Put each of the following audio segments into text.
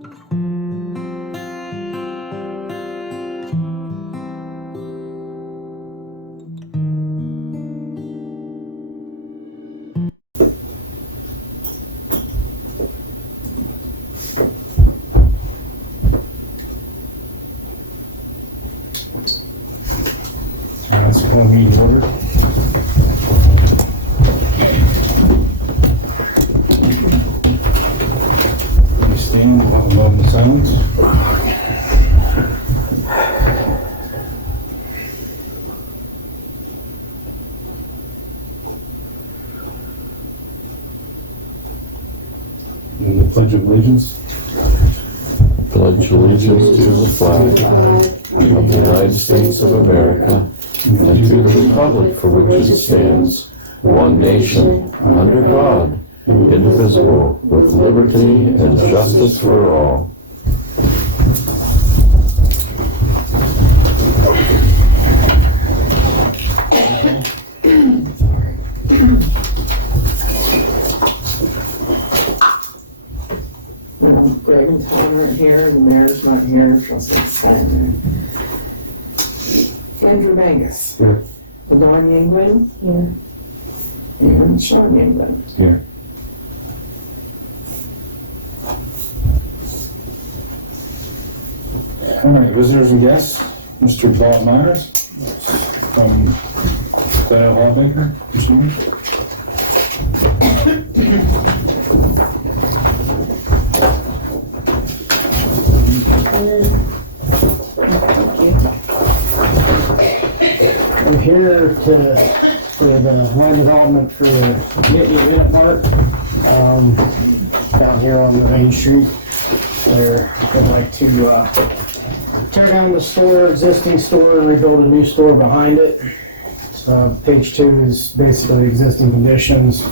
Let's call meeting to order. Please stand, we'll have a moment of silence. And the Pledge of Allegiance. Pledge allegiance to the flag of the United States of America and to the republic for which it stands, one nation, under God, indivisible, with liberty and justice for all. Greg and Tom aren't here, and the mayor's not here, Trustee Snyder. Andrew Manges. Here. Don Yingling. Here. And Sean Yingling. Here. All right, visitors and guests, Mr. Bob Myers from the Lawmaker. I'm here for the land development for Getty Event Park, down here on the main street, where I'd like to tear down the store, existing store, and rebuild a new store behind it. Page 2 is basically existing conditions.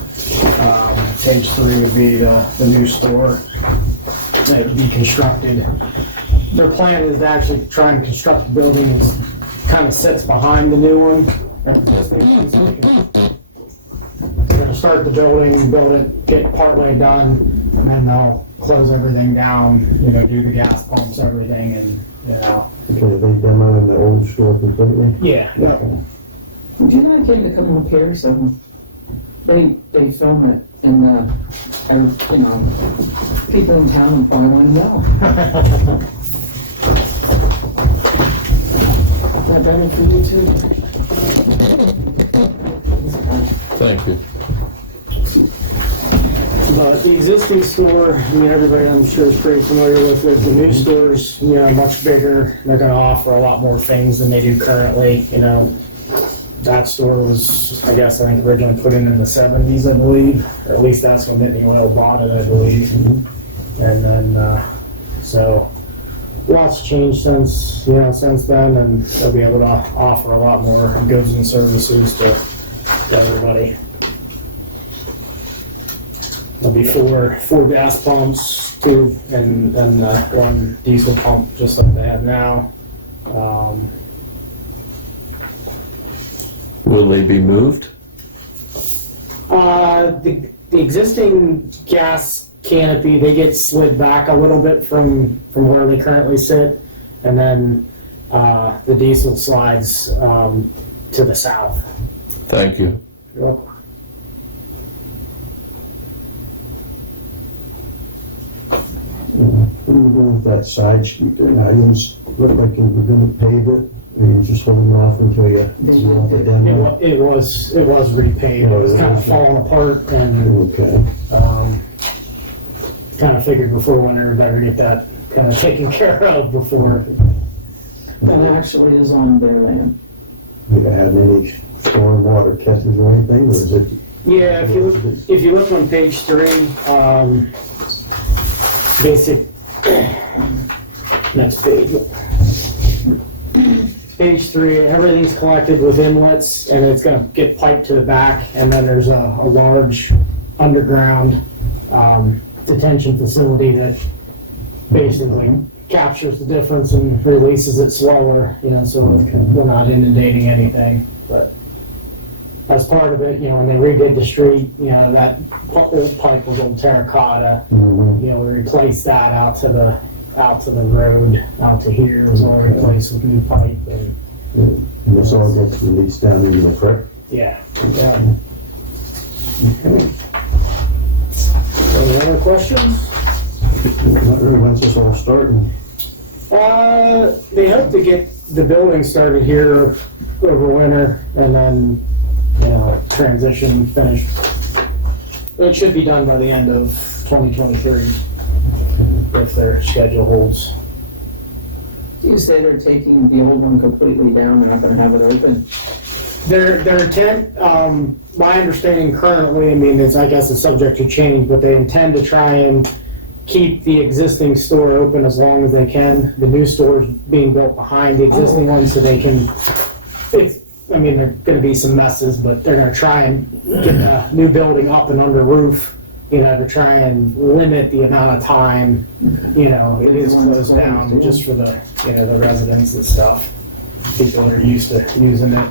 Page 3 would be the new store that would be constructed. Their plan is to actually try and construct the building that kind of sits behind the new one. They're going to start the building, build it, get partway done, and then they'll close everything down, do the gas pumps, everything, and, Okay, they demoed the old store completely? Yeah. Would you like him to come up here so they film it and people in town probably want to know. Is that better for you too? Thank you. The existing store, everybody I'm sure is pretty familiar with it. The new store's, much bigger. They're going to offer a lot more things than they do currently. That store was, I think originally put in the 70s, I believe. Or at least that's when Whitney Oil bought it, I believe. And then, so lots changed since then, and they'll be able to offer a lot more goods and services to everybody. There'll be four gas pumps, two, and then one diesel pump, just like they have now. Will they be moved? The existing gas canopy, they get slid back a little bit from where they currently sit, and then the diesel slides to the south. Thank you. You're welcome. What are you doing with that side street there? Now, you look like you were gonna pave it, or you just holding off until you want the demo? It was repaved. It was kind of falling apart, and Okay. kind of figured before winter we better get that kind of taken care of before. But it actually is on their land. You had any storm water catches or anything, or is it? Yeah, if you look on page 3, basic, next page. Page 3, everything's collected with inlets, and it's going to get piped to the back, and then there's a large underground detention facility that basically captures the difference and releases it slower, so we're not inundating anything. But as part of it, when they redid the street, that old pipe was old terracotta. Mhm. We replaced that out to the road, out to here was all replaced with new pipe and, And this all gets released down into the creek. yeah. Okay. Any other questions? Not really, when's this all starting? They hope to get the building started here over winter and then, transition finished. It should be done by the end of 2023 if their schedule holds. You say they're taking the old one completely down, they're not gonna have it open? Their intent, my understanding currently, I guess it's subject to change, but they intend to try and keep the existing store open as long as they can. The new store is being built behind the existing one, so they can, there are gonna be some messes, but they're gonna try and get the new building up and under roof, to try and limit the amount of time, it is closed down just for the, the residents and stuff. People are used to using it.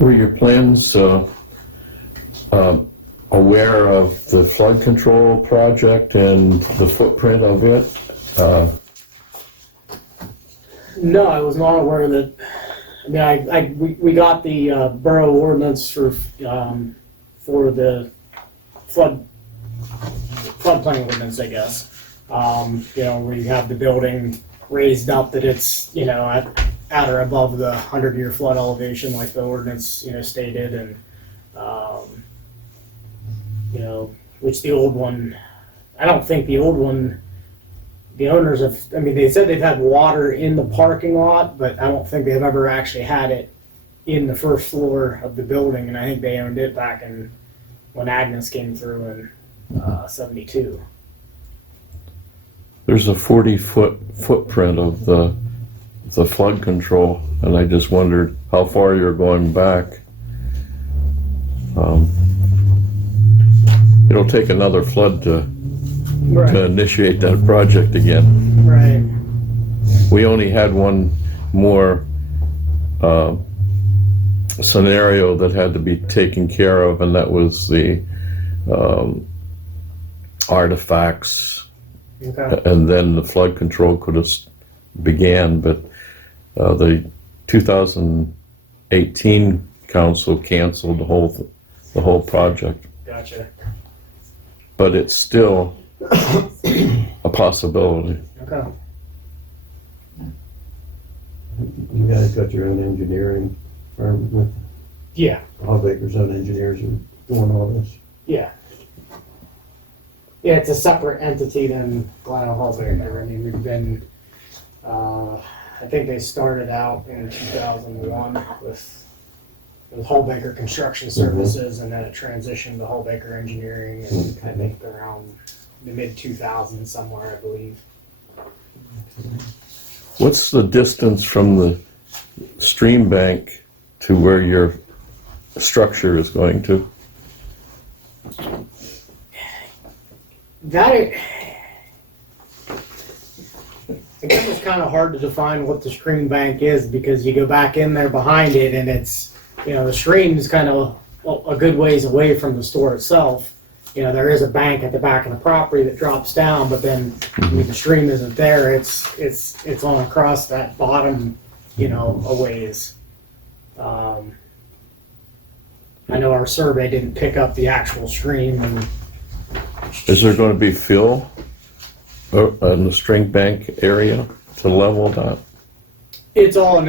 Were your plans aware of the flood control project and the footprint of it? No, I was not aware that. We got the borough ordinance for the floodplain ordinance, I guess. Where you have the building raised up that it's at or above the 100-year flood elevation, like the ordinance stated, and which the old one. I don't think the old one. The owners have, they said they've had water in the parking lot, but I don't think they've ever actually had it in the first floor of the building, and I think they owned it back when Agnes came through in 72. There's a 40-foot footprint of the flood control, and I just wondered how far you're going back. It'll take another flood to initiate that project again. Right. We only had one more scenario that had to be taken care of, and that was the artifacts, and then the flood control could have began, but the 2018 council canceled the whole project. Gotcha. But it's still a possibility. Okay. You guys got your own engineering firm with Yeah. Hallbaker's own engineers are doing all this. Yeah. Yeah, it's a separate entity than Glen Hallbaker. We've been, I think they started out in 2001 with Hallbaker Construction Services, and then it transitioned to Hallbaker Engineering, and I think around the mid-2000s somewhere, I believe. What's the distance from the stream bank to where your structure is going to? I guess it's kind of hard to define what the stream bank is, because you go back in there behind it and it's, the stream is kind of a good ways away from the store itself. There is a bank at the back of the property that drops down, but then the stream isn't there. It's on across that bottom, a ways. I know our survey didn't pick up the actual stream. And Is there going to be fill in the stream bank area to level that? it's all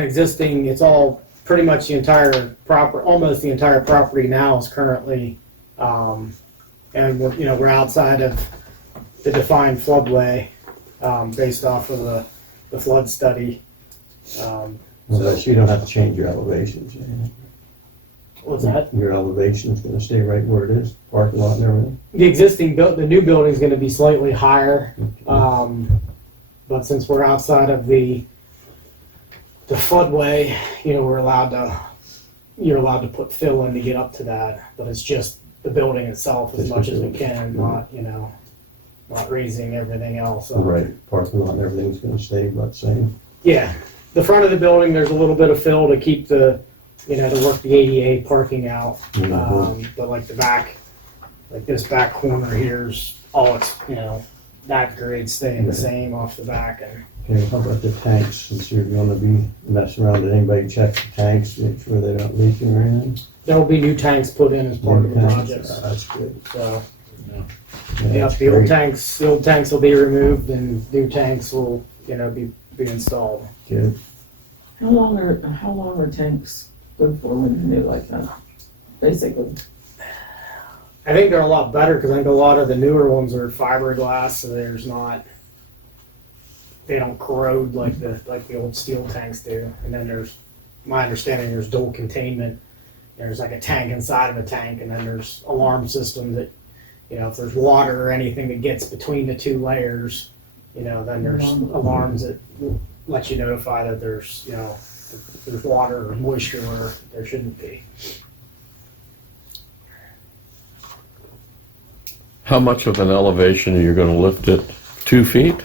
pretty much the entire almost the entire property now is currently, and we're outside of the defined floodway, based off of the flood study. So you don't have to change your elevations. What's that? Your elevation's gonna stay right where it is, parking lot and everything. The new building's gonna be slightly higher, but since we're outside of the floodway, you're allowed to put fill in to get up to that, but it's just the building itself as much as we can, not raising everything else up. Right, parking lot and everything's gonna stay about the same. Yeah, the front of the building, there's a little bit of fill to keep the to work the ADA parking out. Mhm. But like the back, like this back corner here's all, that grade staying the same off the back. And Okay, how about the tanks, since you're gonna be messing around, did anybody check the tanks, make sure they're not leaking or anything? there'll be new tanks put in as part of the Tanks? project. That's good. So, Yeah, the old tanks will be removed and new tanks will, be installed. Good. How long are tanks good for when they're new like that? Basically. I think they're a lot better because I think a lot of the newer ones are fiberglass, so they don't corrode like the old steel tanks do. And then there's, my understanding, there's dual containment. There's like a tank inside of a tank, and then there's alarm systems that, if there's water or anything that gets between the two layers, then there's alarms that let you notify that there's water or moisture where there shouldn't be. How much of an elevation are you going to lift it? 2 feet?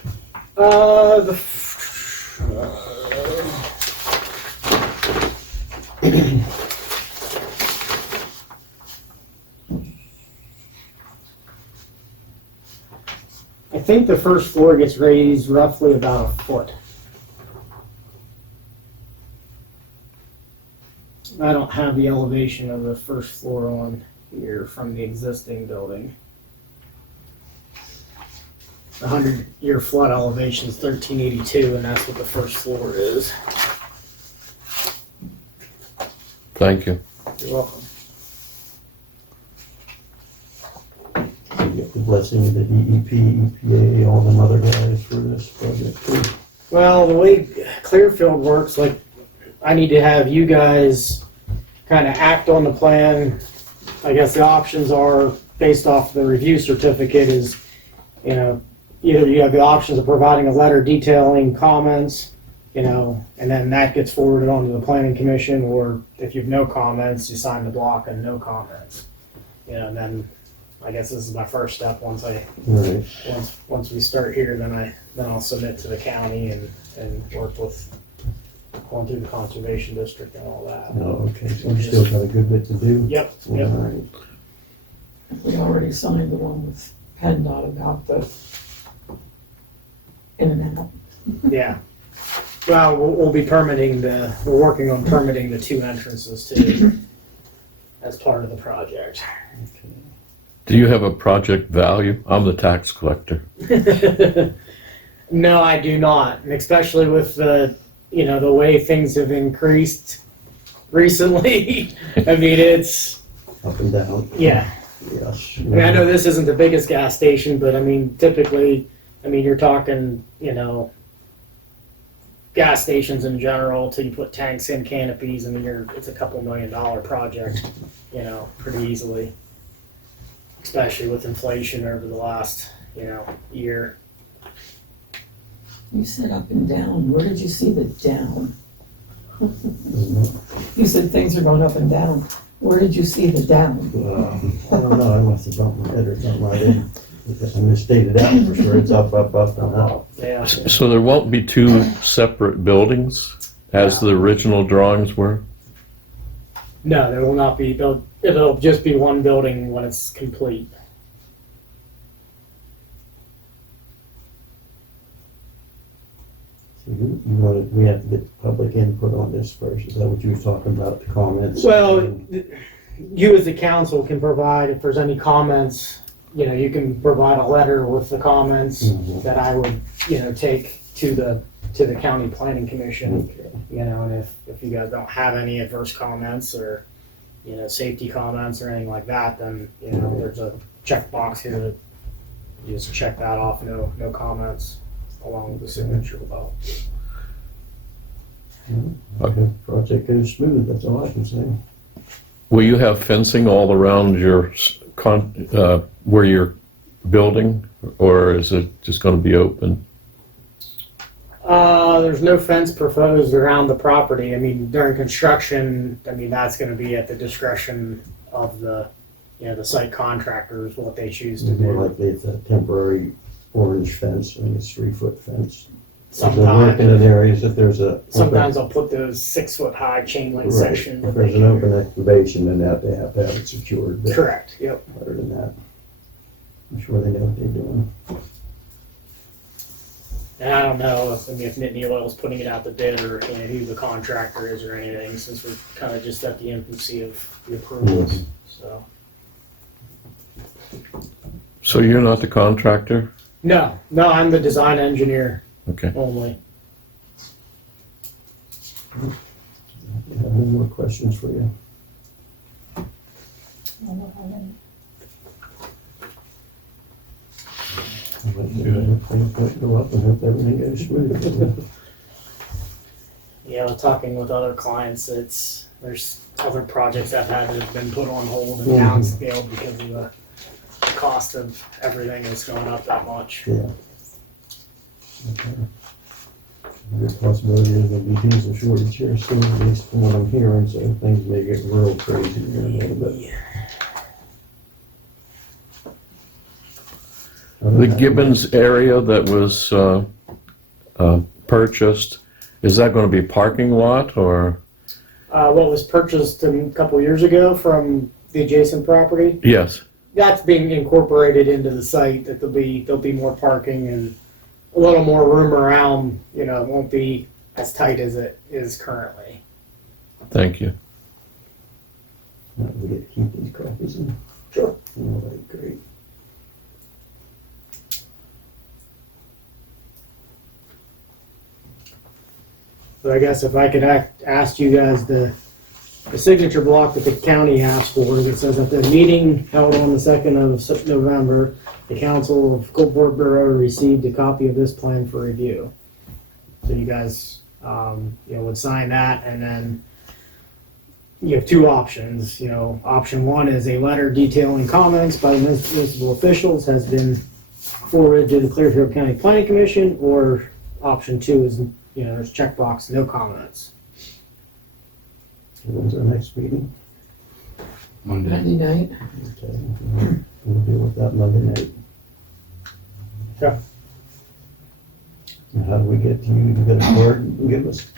I think the first floor gets raised roughly about a foot. I don't have the elevation of the first floor on here from the existing building. The 100-year flood elevation is 1382, and that's what the first floor is. Thank you. You're welcome. You get the blessing of the DEP, EPA, all them other guys for this project too. Well, the way Clearfield works, like, I need to have you guys kind of act on the plan. I guess the options are, based off the review certificate, is, either you have the options of providing a letter detailing comments, and then that gets forwarded on to the planning commission, or if you have no comments, you sign the block and no comments. And then I guess this is my first step. Once we start here, then I'll submit to the county and work with going through the conservation district and all that. Oh, okay, so we still got a good bit to do? Yep. All right. We already signed the one with PennDOT about the in and out. Yeah. Well, we'll be we're working on permitting the 2 entrances too as part of the project. Do you have a project value? I'm the tax collector. No, I do not. And especially with the way things have increased recently. I mean, it's, Up and down. yeah. Yes. I mean, I know this isn't the biggest gas station, but I mean, typically, you're talking, gas stations in general, till you put tanks in, canopies, it's a $2 million project, pretty easily. Especially with inflation over the last, year. You said up and down. Where did you see the down? Mhm. You said things are going up and down. Where did you see the down? I don't know, I must have bumped my head or something. I misstated that for sure. It's up, and up. Yeah. So there won't be 2 separate buildings as the original drawings were? No, there will not be. It'll just be one building when it's complete. So we have to get public input on this first. Is that what you were talking about, the comments? Well, you as the council can provide, if there's any comments, you can provide a letter with the comments Mhm. that I would, take to the county planning commission. Okay. And if you guys don't have any adverse comments or, safety comments or anything like that, then, there's a checkbox here that you just check that off, no comments, along with the signature below. Okay, project goes smooth, that's all I can say. Will you have fencing all around your where you're building, or is it just going to be open? There's no fence proposed around the property. I mean, during construction, that's going to be at the discretion of the site contractors, what they choose to More do. likely it's a temporary orange fence, I think it's 3-foot fence. If they're working sometimes, in areas that there's a. sometimes I'll put those 6-foot high chain link Right. sections. If there's an open excavation, then they have to have it secured. But Correct, yep. other than that, I'm sure they know what they're doing. And I don't know if Nittany Oil's putting it out the bid or who the contractor is or anything, since we're kind of just at the infancy of the approvals, so. So you're not the contractor? No, I'm the design engineer Okay. only. I have no more questions for you. Go up and hope everything goes smooth. Yeah, talking with other clients, there's other projects that have been put on hold and downscaled because of the cost of everything is going up that much. Yeah. Okay. Good possibility there's gonna be diesel shortage here soon, at least from what I'm hearing, so things may get real crazy here in a little bit. The Gibbons area that was purchased, is that going to be parking lot or? What was purchased a couple years ago from the adjacent property, Yes. that's being incorporated into the site, that there'll be more parking and a little more room around, it won't be as tight as it is currently. Thank you. We get to keep these copies in. Sure. Oh, that's great. So I guess if I could ask you guys the signature block that the county asked for, that says at the meeting held on the 2nd of November, the council of Coalport Borough received a copy of this plan for review. So you guys, would sign that, and then you have two options. Option one is a letter detailing comments by the municipal officials has been forwarded to the Clearfield County Planning Commission, or option two is there's checkbox, no comments. When's our next meeting? Monday. Monday night. Okay. We'll deal with that Monday night. Yeah. And how do we get to you to get a board and give us?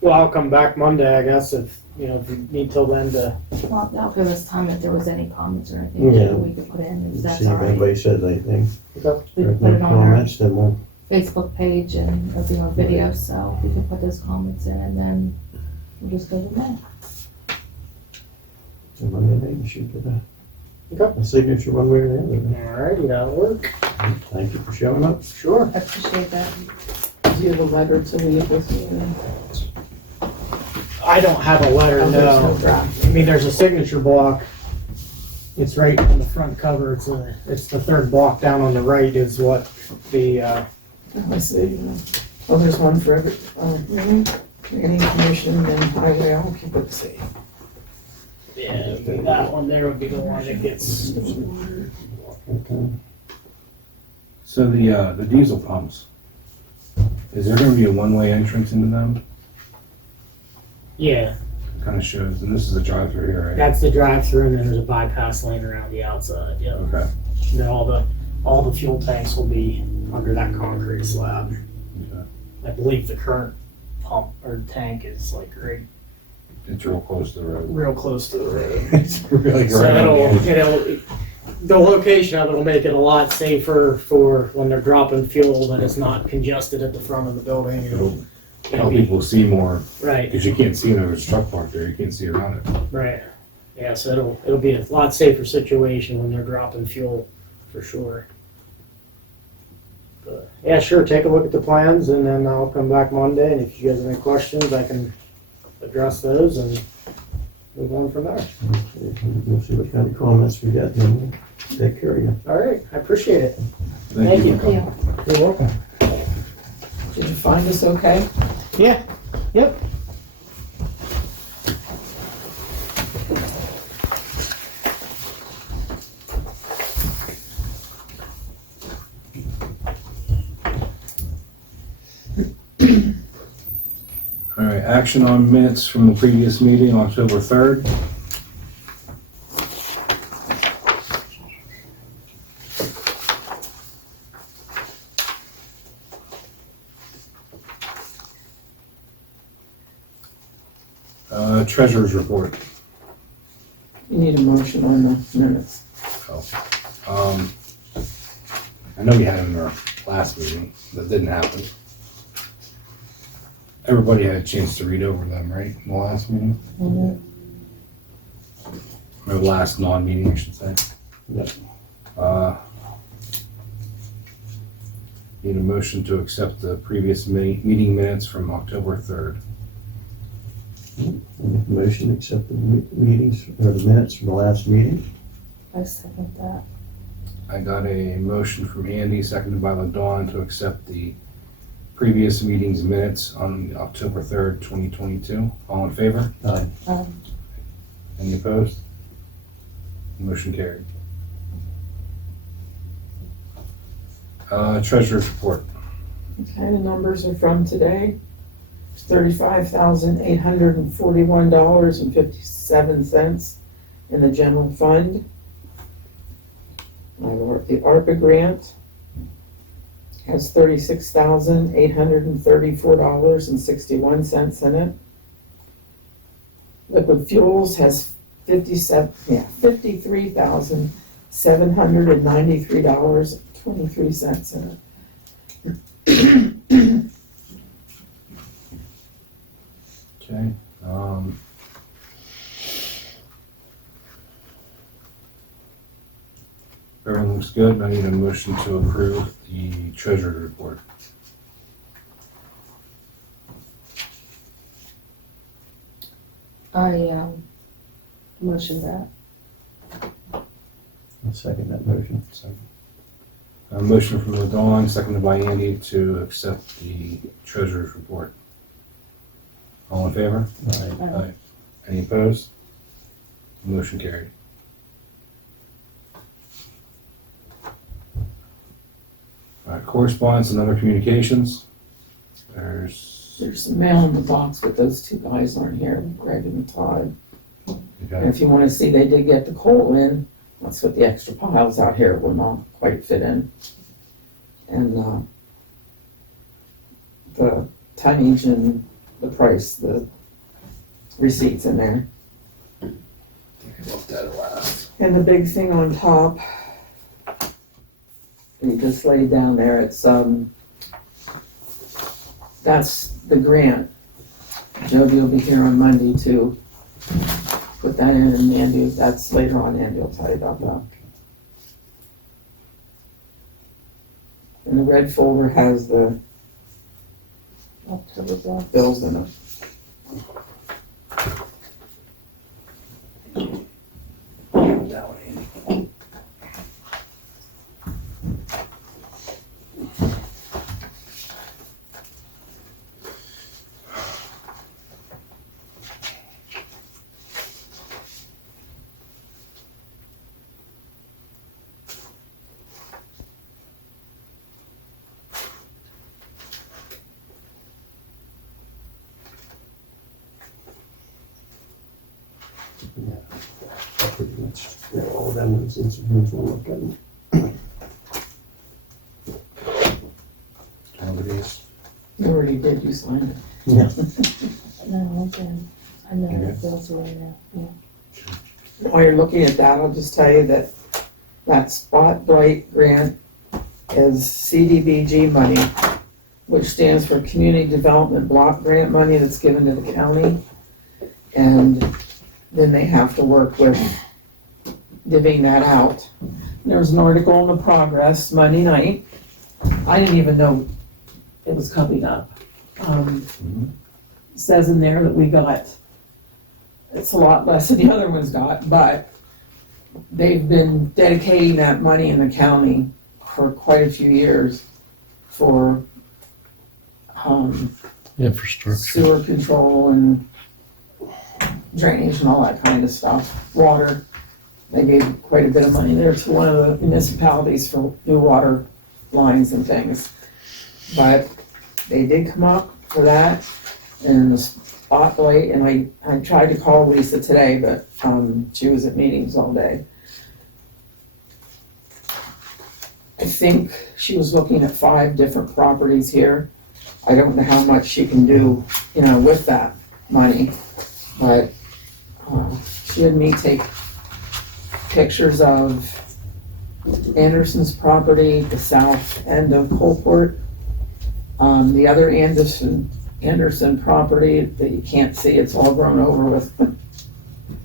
Well, I'll come back Monday, I guess, if you need till then to. Well, that'll give us time if there was any comments or anything Yeah. that we could put in, if that's See all if right. anybody says anything. We If could there's put no it on our comments, then we'll. Facebook page and it'll be on video, so we can put those comments in and then we'll just go from there. So Monday night, you should get Okay. a signature one way or the other. All right, that'll work. Thank you for showing up. Sure. I appreciate that. Do you have a letter to leave with me? I don't have a letter, Oh, there's no. no draft. There's a signature block. It's right on the front cover. It's the third block down on the right is what the, I see. Well, there's one for every, planning commission and highway, I'll keep it the same. that one there would be the one that gets. Okay. So the diesel pumps, is there gonna be a one-way entrance into them? Yeah, Kind of shows, and this is a drive-through here, right? that's the drive-through, and then there's a bypass lane around the outside, yeah. Okay. And then all the fuel tanks will be under that concrete slab. Okay. I believe the current pump or tank is like It's real close to the road. real close to the road. It's really So right on the edge. the location of it will make it a lot safer for when they're dropping fuel, that it's not congested at the front of the building. It'll help people see more, Right, because you can't see it over its truck parked there, you can't see around it. right. Yeah, so it'll be a lot safer situation when they're dropping fuel, for sure. But, yeah, sure, take a look at the plans, and then I'll come back Monday, and if you guys have any questions, I can address those and move on from there. We'll see what kind of comments we got, then we'll take care of you. All right, I appreciate it. Thank you. Yeah. You're welcome. Did you find this okay? Yeah, yep. All right, action on minutes from the previous meeting, October 3rd. Treasurer's report. You need a motion on the minutes. I know you had them in our last meeting, that didn't happen. Everybody had a chance to read over them, right, in the last meeting? Mhm. Or the last non-meeting, I should say. Yep. Need a motion to accept the previous meeting minutes from October 3rd. I make a motion to accept the meetings, or the minutes from the last meeting. I second that. I got a motion from Andy, seconded by LaDawn, to accept the previous meeting's minutes on October 3rd, 2022. All in favor? Aye. Any opposed? Motion carried. Treasurer's report. Okay, the numbers are from today. It's $35,841.57 in the general fund. The ARPA grant has $36,834.61 in it. Liquid fuels has $53,793.23 in it. Okay. Everything looks good. I need a motion to approve the treasurer's report. I motion that. I'll second that motion. A motion from LaDawn, seconded by Andy, to accept the treasurer's report. All in favor? Aye. Any opposed? Motion carried. Correspondence and other communications. There's, There's some mail in the box, but those two guys aren't here, Greg and Todd. And okay, if you want to see, they did get the coal in. That's what the extra piles out here will not quite fit in. And the tonnage and the price, the receipts in there. I looked at it last. And the big thing on top, you just laid down there, it's, that's the grant. Jody will be here on Monday to put that in, and Andy, that's later on, Andy will tell you about that. And the red folder has the October bill. bills in it. Pretty much, yeah, all them ones, and some ones we'll look at. All of these. You already did, you signed it. Yeah. No, okay. I know Okay. the bills are in there. Yeah. While you're looking at that, I'll just tell you that that Spotlight grant is CDBG money, which stands for Community Development Block Grant money that's given to the county. And then they have to work with divvying that out. There was an article in the Progress Monday night. I didn't even know it was coming up. It says in there that we got, it's a lot less than the other ones got, but they've been dedicating that money in the county for quite a few years for Infrastructure. sewer control and drainage and all that kind of stuff, water. They gave quite a bit of money there to one of the municipalities for new water lines and things. But they did come up for that and the Spotlight, and I tried to call Lisa today, but she was at meetings all day. I think she was looking at 5 different properties here. I don't know how much she can do, with that money. But, she had me take pictures of Anderson's property, the south end of Coalport. The other Anderson property that you can't see, it's all grown over with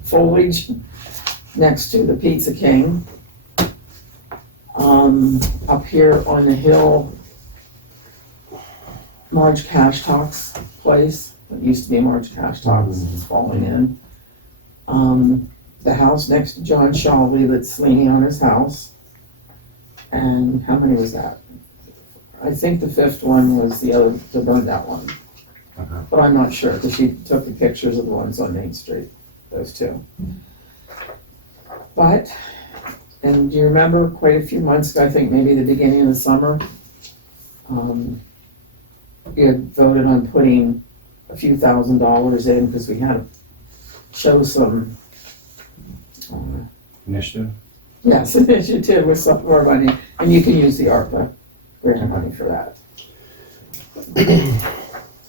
foliage next to the Pizza King. Up here on the hill, Marge Cashtock's place, it used to be Marge Cashtock's, is falling in. The house next to John Shelby that's leaning on his house. And how many was that? I think the fifth one was the burned out one. But I'm not sure, because she took the pictures of the ones on Main Street, those two. But, and do you remember quite a few months ago, I think maybe the beginning of the summer, we had voted on putting a few $1,000s in, because we had to show some Initiative? yes, initiative with some more money, and you can use the ARPA grant money for that.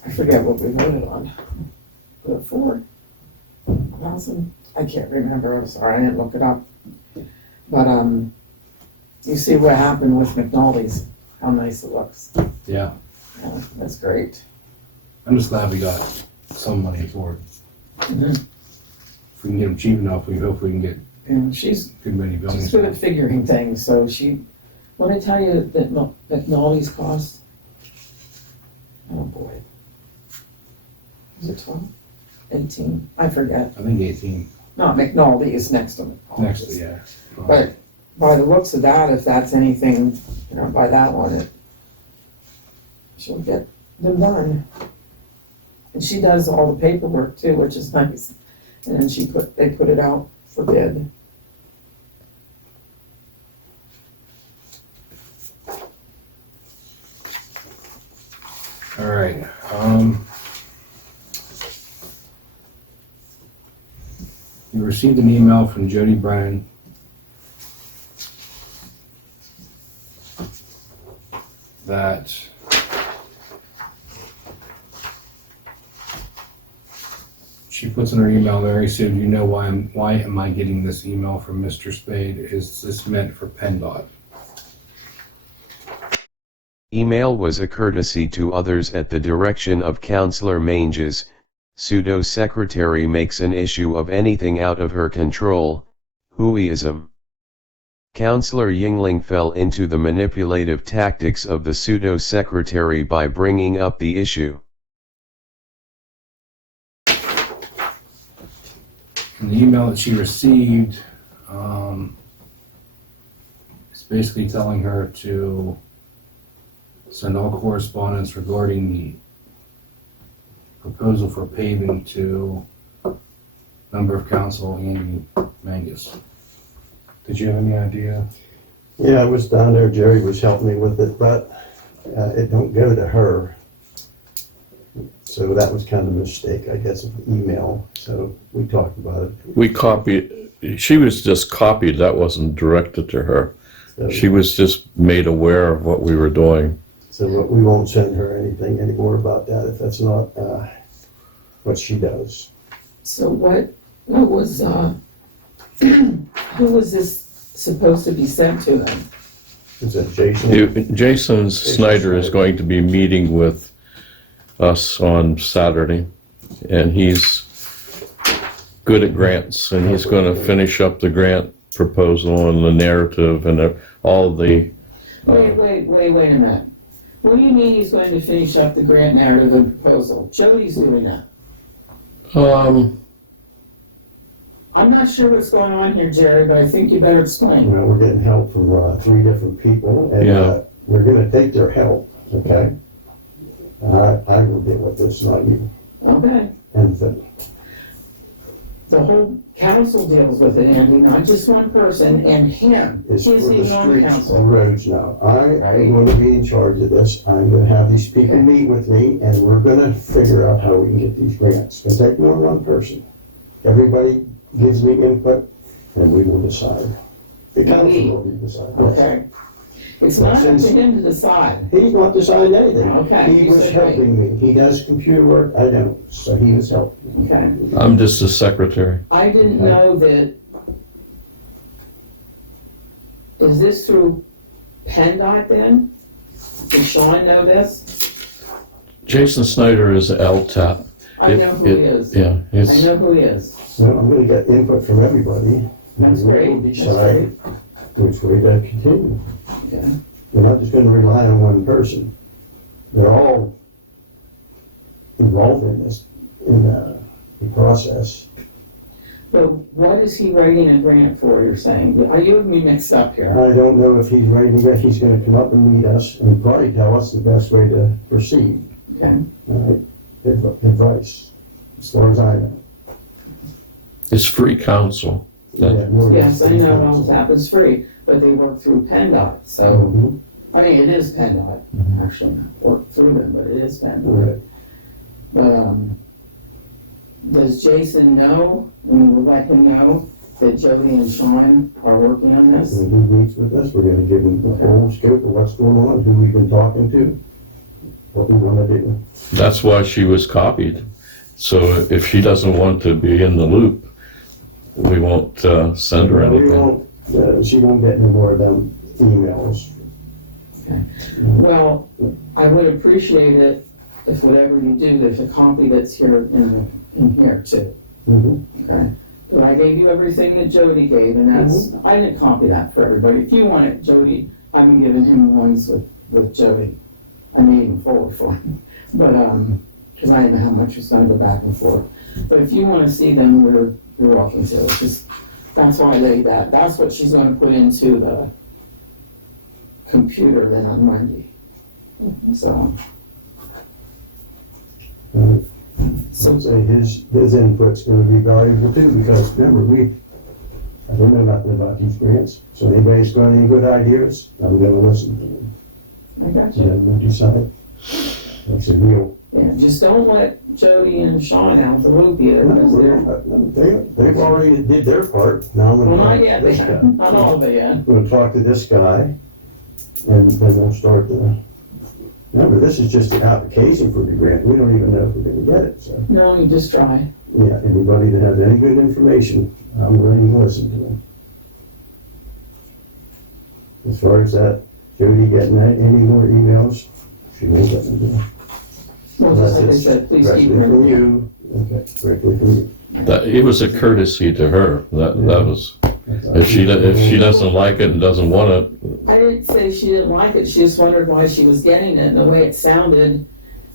I forget what we voted on. Was it 4,000? I can't remember, I'm sorry, I didn't look it up. But, you see what happened with McNally's, how nice it looks. Yeah. Yeah, that's great. I'm just glad we got some money for it. Mhm. If we can get them cheap enough, we hope we can get And she's good many buildings. She's good at figuring things, so what did I tell you that McNally's cost? Oh boy. Was it 12? 18? I forget. I think 18. Not McNally's, next to McNally's. Next, yeah. But by the looks of that, if that's anything, by that one, she'll get them done. And she does all the paperwork too, which is nice. And then they put it out for bid. All right. We received an email from Jody Brennan that she puts in her email very soon. You know why am I getting this email from Mr. Spade? Is this meant for PennDOT? Email was a courtesy to others at the direction of Councilor Manges. Pseudo-secretary makes an issue of anything out of her control, hooeyism. Councilor Yingling fell into the manipulative tactics of the pseudo-secretary by bringing up the issue. And the email that she received is basically telling her to send all correspondence regarding the proposal for paving to member of council Andy Manges. Did you have any idea? Yeah, I was down there, Jerry was helping me with it, but it don't go to her. So that was kind of a mistake, I guess, of the email, so we talked about it. We copied, she was just copied, that wasn't directed to her. So, She was just made aware of what we were doing. So we won't send her anything anymore about that if that's not what she does. So what was, who was this supposed to be sent to then? Is that Jason? Jason Snyder is going to be meeting with us on Saturday, and he's good at grants, and he's going to finish up the grant proposal and the narrative and all the... Wait a minute. What do you mean he's going to finish up the grant narrative and proposal? Jody's doing that. I'm not sure what's going on here, Jerry, but I think you better explain. Well, we're getting help from 3 different people, and Yeah. we're gonna take their help, okay? I will deal with this, not you. Okay. And The whole council deals with it, Andy, not just one person, and him. it's He's for the the only streets council. and roads now. I am gonna be in charge of this. I'm gonna have these people meet with me, and we're gonna figure out how we can get these grants. It's gonna take more than one person. Everybody gives me input, and we will decide. The council will decide. Okay. It's not up to him to decide. He's not deciding anything. Okay, He you was said helping me. He does computer work, I don't, so he was helping me. Okay. I'm just the secretary. I didn't know that. Is this through PennDOT then? Does Sean know this? Jason Snyder is LTAP. I know who he is. Yeah, I it's, know who he is. Well, I'm gonna get input from everybody. That's great. That's Decide which way to continue. Okay. We're not just gonna rely on one person. They're all involved in this, in the process. So what is he writing a grant for, you're saying? Are you and me mixed up here? I don't know if he's ready to get, he's gonna come up and meet us and probably tell us the best way to proceed. Okay. All right? Advice, as far as I know. it's free counsel. Yeah, more or Yes, less. I know LTAP is free, but they work through PennDOT, so, Mhm. I mean, it is PennDOT, actually, work through them, but it is PennDOT. Right. But, does Jason know, and we'll let him know, that Jody and Sean are working on this? When he meets with us, we're gonna give him the whole scope of what's going on, who we've been talking to, what we wanna do. That's why she was copied. So if she doesn't want to be in the loop, we won't send her We anything. won't, she won't get any more of them emails. Well, I would appreciate it if whatever you do, there's a copy that's here in here too, Mhm. okay? But I gave you everything that Jody gave, and that's, I didn't copy that for everybody. If you want it, Jody, I haven't given him the ones with Jody. I made him forward for him, but, cause I didn't know how much was gonna go back and forth. But if you wanna see them, you're welcome to. It's just, that's why I laid that. That's what she's gonna put into the computer then on Monday. So, So say his input's gonna be valuable too, because remember, I don't know nothing about these grants, so anybody's got any good ideas, I'm gonna listen to them. I got And you. then we decide. That's a deal. Yeah, just don't let Jody and Sean out of the loop either, because they're, They've already did their part, now I'm well, gonna not talk yet, to this guy. not all of it yet. I'm gonna talk to this guy, and then we'll start remember, this is just the application for the grant, we don't even know if we're gonna get it, so. No, you just try. Yeah, anybody that has any good information, I'm willing to listen to them. As far as that, Jody getting any more emails, she won't get them. Well, just like I said, please keep Directly from her. you, okay, directly from you. It was a courtesy to her. That was, if she doesn't like it and doesn't want it, I didn't say she didn't like it, she just wondered why she was getting it, and the way it sounded,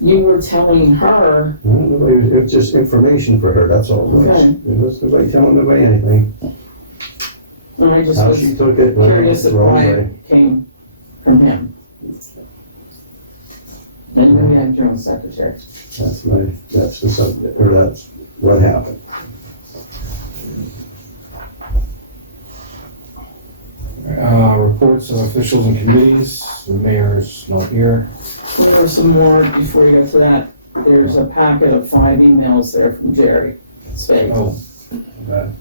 you were telling her, It was just information for her, that's all it was. Okay. It was nobody telling nobody anything. and I just How was she took it, well, curious it's of the wrong why way. it came from him. And we had your own secretary. That's the subject, or that's what happened. Reports of officials and committees, the mayor's not here. There are some more, before you go to that, there's a packet of 5 emails there from Jerry Spade. Oh, okay.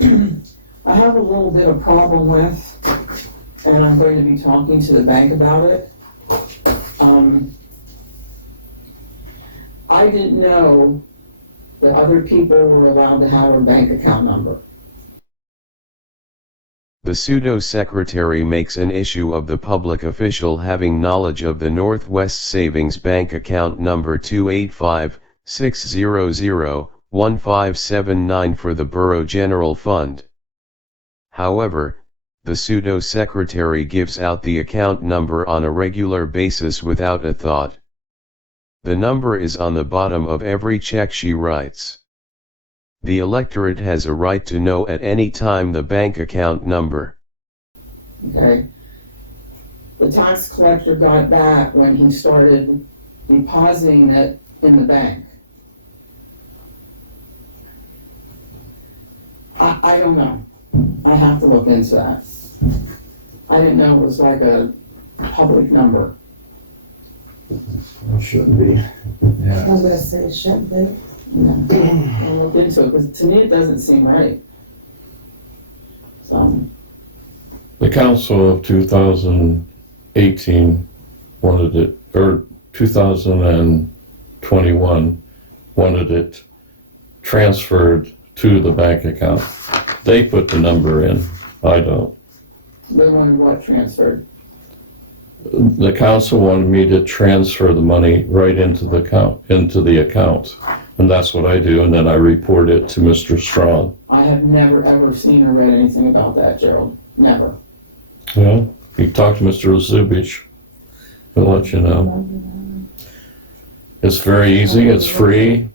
I have a little bit of problem with, and I'm going to be talking to the bank about it. I didn't know that other people were allowed to have a bank account number. The pseudo-secretary makes an issue of the public official having knowledge of the Northwest Savings Bank account number 1579 for the Borough General Fund. However, the pseudo-secretary gives out the account number on a regular basis without a thought. The number is on the bottom of every check she writes. The electorate has a right to know at any time the bank account number. Okay? The tax collector got that when he started depositing it in the bank. I don't know. I have to look into that. I didn't know it was like a public number. It shouldn't be. Yeah. I was gonna say it shouldn't be. I'll look into it, because to me it doesn't seem right. So, The council of 2018 wanted it, or 2021 wanted it transferred to the bank account. They put the number in, I don't. they wanted what transferred? The council wanted me to transfer the money right into the account, and that's what I do, and then I report it to Mr. Strong. I have never, ever seen or read anything about that, Gerald. Never. Yeah, you talk to Mr. Zubich, he'll let you know. It's very easy, it's free,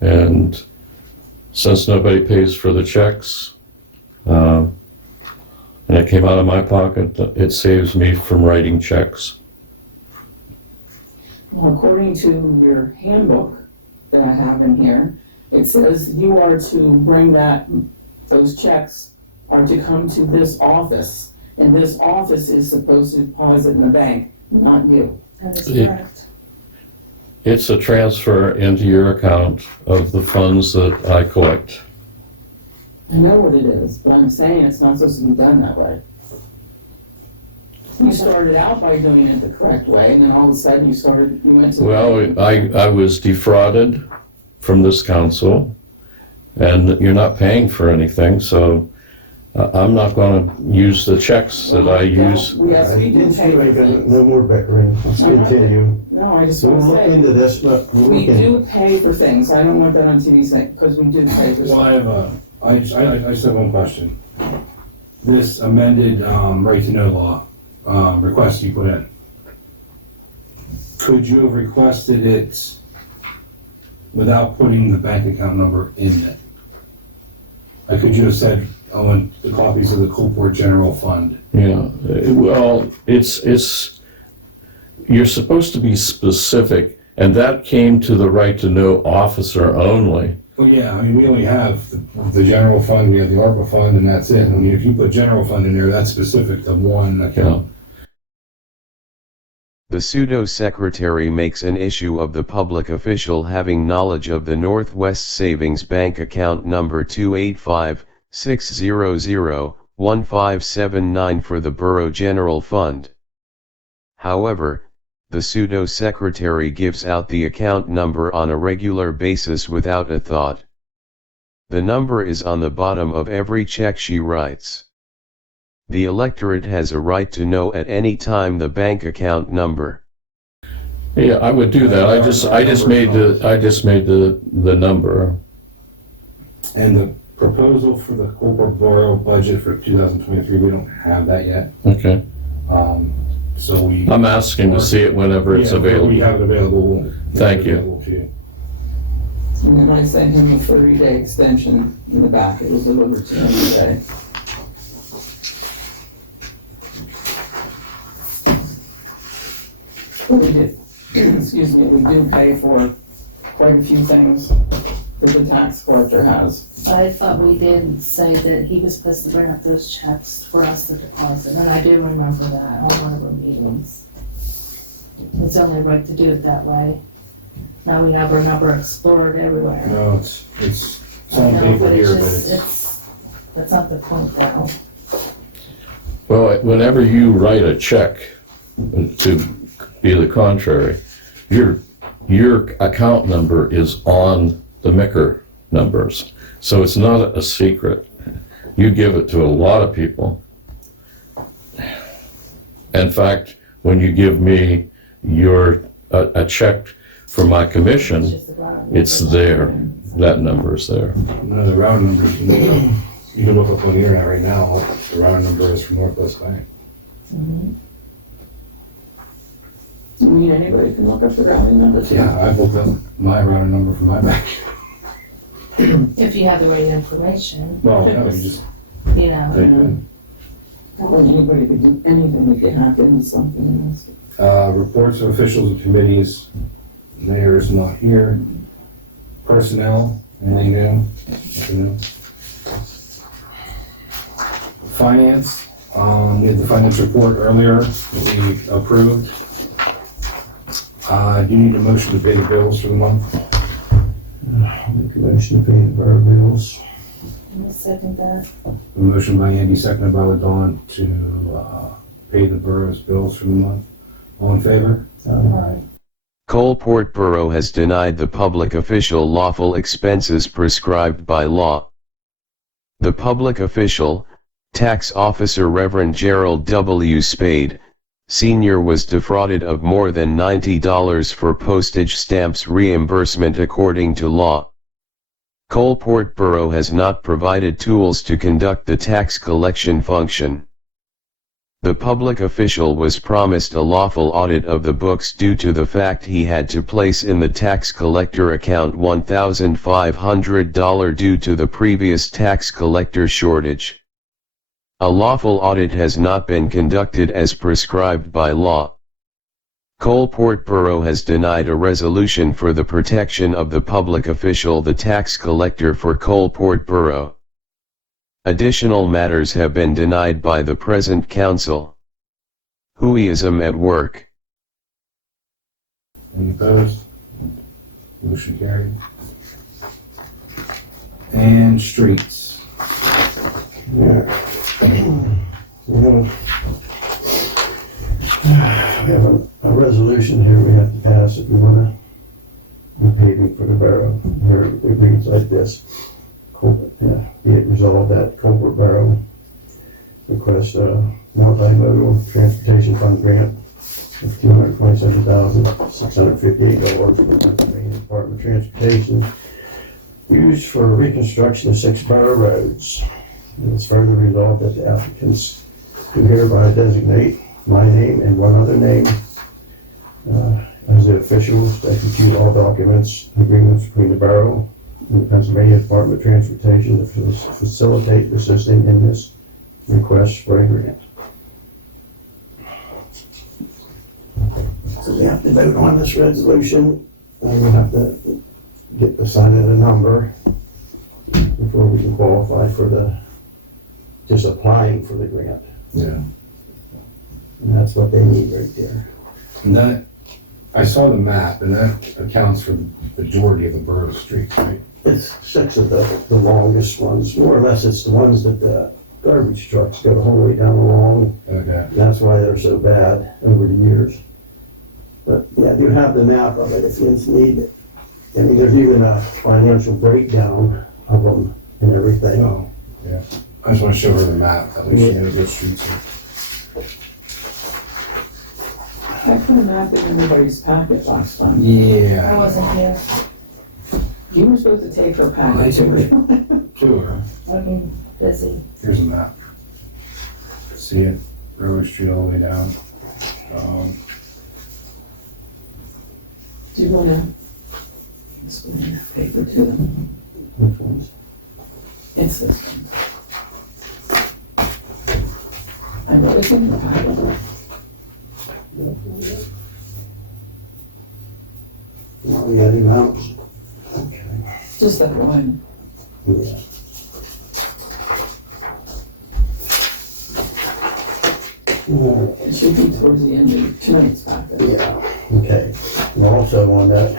and since nobody pays for the checks, and it came out of my pocket, it saves me from writing checks. Well, according to your handbook that I have in here, it says you are to bring those checks are to come to this office, and this office is supposed to deposit in the bank, not you. That is Yeah. correct. It's a transfer into your account of the funds that I collect. I know what it is, but I'm saying it's not supposed to be done that way. You started out by doing it the correct way, and then all of a sudden you went to. Well, I was defrauded from this council, and you're not paying for anything, so I'm not gonna use the checks that I use. Yes, we do pay for things. No more bickering, let's continue. No, I just We'll want to look say, into this, but we'll we look into do pay for things. I don't want that on TV saying, because we do pay for Well, stuff. I just have one question. This amended, right to know law, request you put in. Could you have requested it without putting the bank account number in it? Like, could you have said, I want the copies of the Coalport General Fund? Yeah, well, you're supposed to be specific, and that came to the right to know officer only. Well, yeah, I mean, we only have the general fund, we have the ARPA fund, and that's it. I mean, if you put general fund in there, that's specific to one account. The pseudo-secretary makes an issue of the public official having knowledge of the Northwest Savings Bank account number 285-600-1579 for the Borough General Fund. However, the pseudo-secretary gives out the account number on a regular basis without a thought. The number is on the bottom of every check she writes. The electorate has a right to know at any time the bank account number. Yeah, I would do that. I just made the number. And the proposal for the Coalport Borough budget for 2023, we don't have that yet. Okay. So we. I'm asking to see it whenever it's Yeah, available. we have it available. We'll Thank you. available to you. And then I sent him a 30-day extension in the back. It was delivered to him today. We did, excuse me, we do pay for quite a few things that the tax collector has. I thought we did say that he was supposed to bring up those checks for us to deposit, and I do remember that on one of our meetings. It's only right to do it that way. Now we have our number explored everywhere. No, it's I on know, paper but here, it's but just, it's, that's not the point though. Well, whenever you write a check, to be the contrary, your account number is on the MICR numbers. So it's not a secret. You give it to a lot of people. In fact, when you give me a check for my commission, It's just about- it's there. that number's there. None of the route numbers, you can look up on the internet right now, what the route number is for Northwest Bank. I mean, anybody can look up the routing numbers. Yeah, I've looked up my routing number for my bank. If you have the right information, Well, no, you just you know. type in. Not that anybody could do anything if they hack into something in this. Reports of officials and committees, mayor is not here. Personnel, anything new? Finance, we had the finance report earlier that we approved. Do you need a motion to pay the bills for the month? I'll make a motion to pay the borough bills. I'll second that. A motion by Andy, seconded by Dawn to pay the borough's bills for the month. All in favor? Coalport Borough has denied the public official lawful expenses prescribed by law. The public official, tax officer Reverend Gerald W. Spade, Sr. was defrauded of more than $90 for postage stamps reimbursement according to law. Coalport Borough has not provided tools to conduct the tax collection function. The public official was promised a lawful audit of the books due to the fact he had to place in the tax collector account $1,500 due to the previous tax collector shortage. A lawful audit has not been conducted as prescribed by law. Coalport Borough has denied a resolution for the protection of the public official, the tax collector for Coalport Borough. Additional matters have been denied by the present council. Whoism at work. Any opposed? Motion carried. And streets. Yeah. We have a resolution here we have to pass if we want to paving for the borough. Here it reads like this. Be it resolved that Coalport Borough requests a multimodal transportation fund grant of $227,658 from the Pennsylvania Department of Transportation used for reconstruction of 6 borough roads. It is further resolved that the applicants do hereby designate my name and one other name as the officials to execute all documents and agreements between the borough and the Pennsylvania Department of Transportation to facilitate assisting in this request for a grant. So we have to vote on this resolution, and we have to get the sign of the number before we can qualify for just applying for the grant. Yeah. And that's what they need right there. And that, I saw the map, and that accounts for the majority of the borough streets, right? It's 6 of the longest ones, more or less it's the ones that the garbage trucks go the whole way down along. Okay. That's why they're so bad over the years. But yeah, you have the map of it if you need it. I mean, there's even a financial breakdown of them and everything. Oh, yeah. I just want to show her the map, that way she knows what streets are. I put a map in everybody's packet last time. I Yeah. wasn't here. You were supposed to take her I packet. took it. Two of her. I've been busy. Here's a map. See it? Railroad Street all the way down. Do you want to, this one, paper to them? Which ones? It's this one. I wrote it in the packet. Well, we had him out. Okay. Just that one. Yeah. It should be towards the end of tonight's packet. Yeah, okay. And also on that.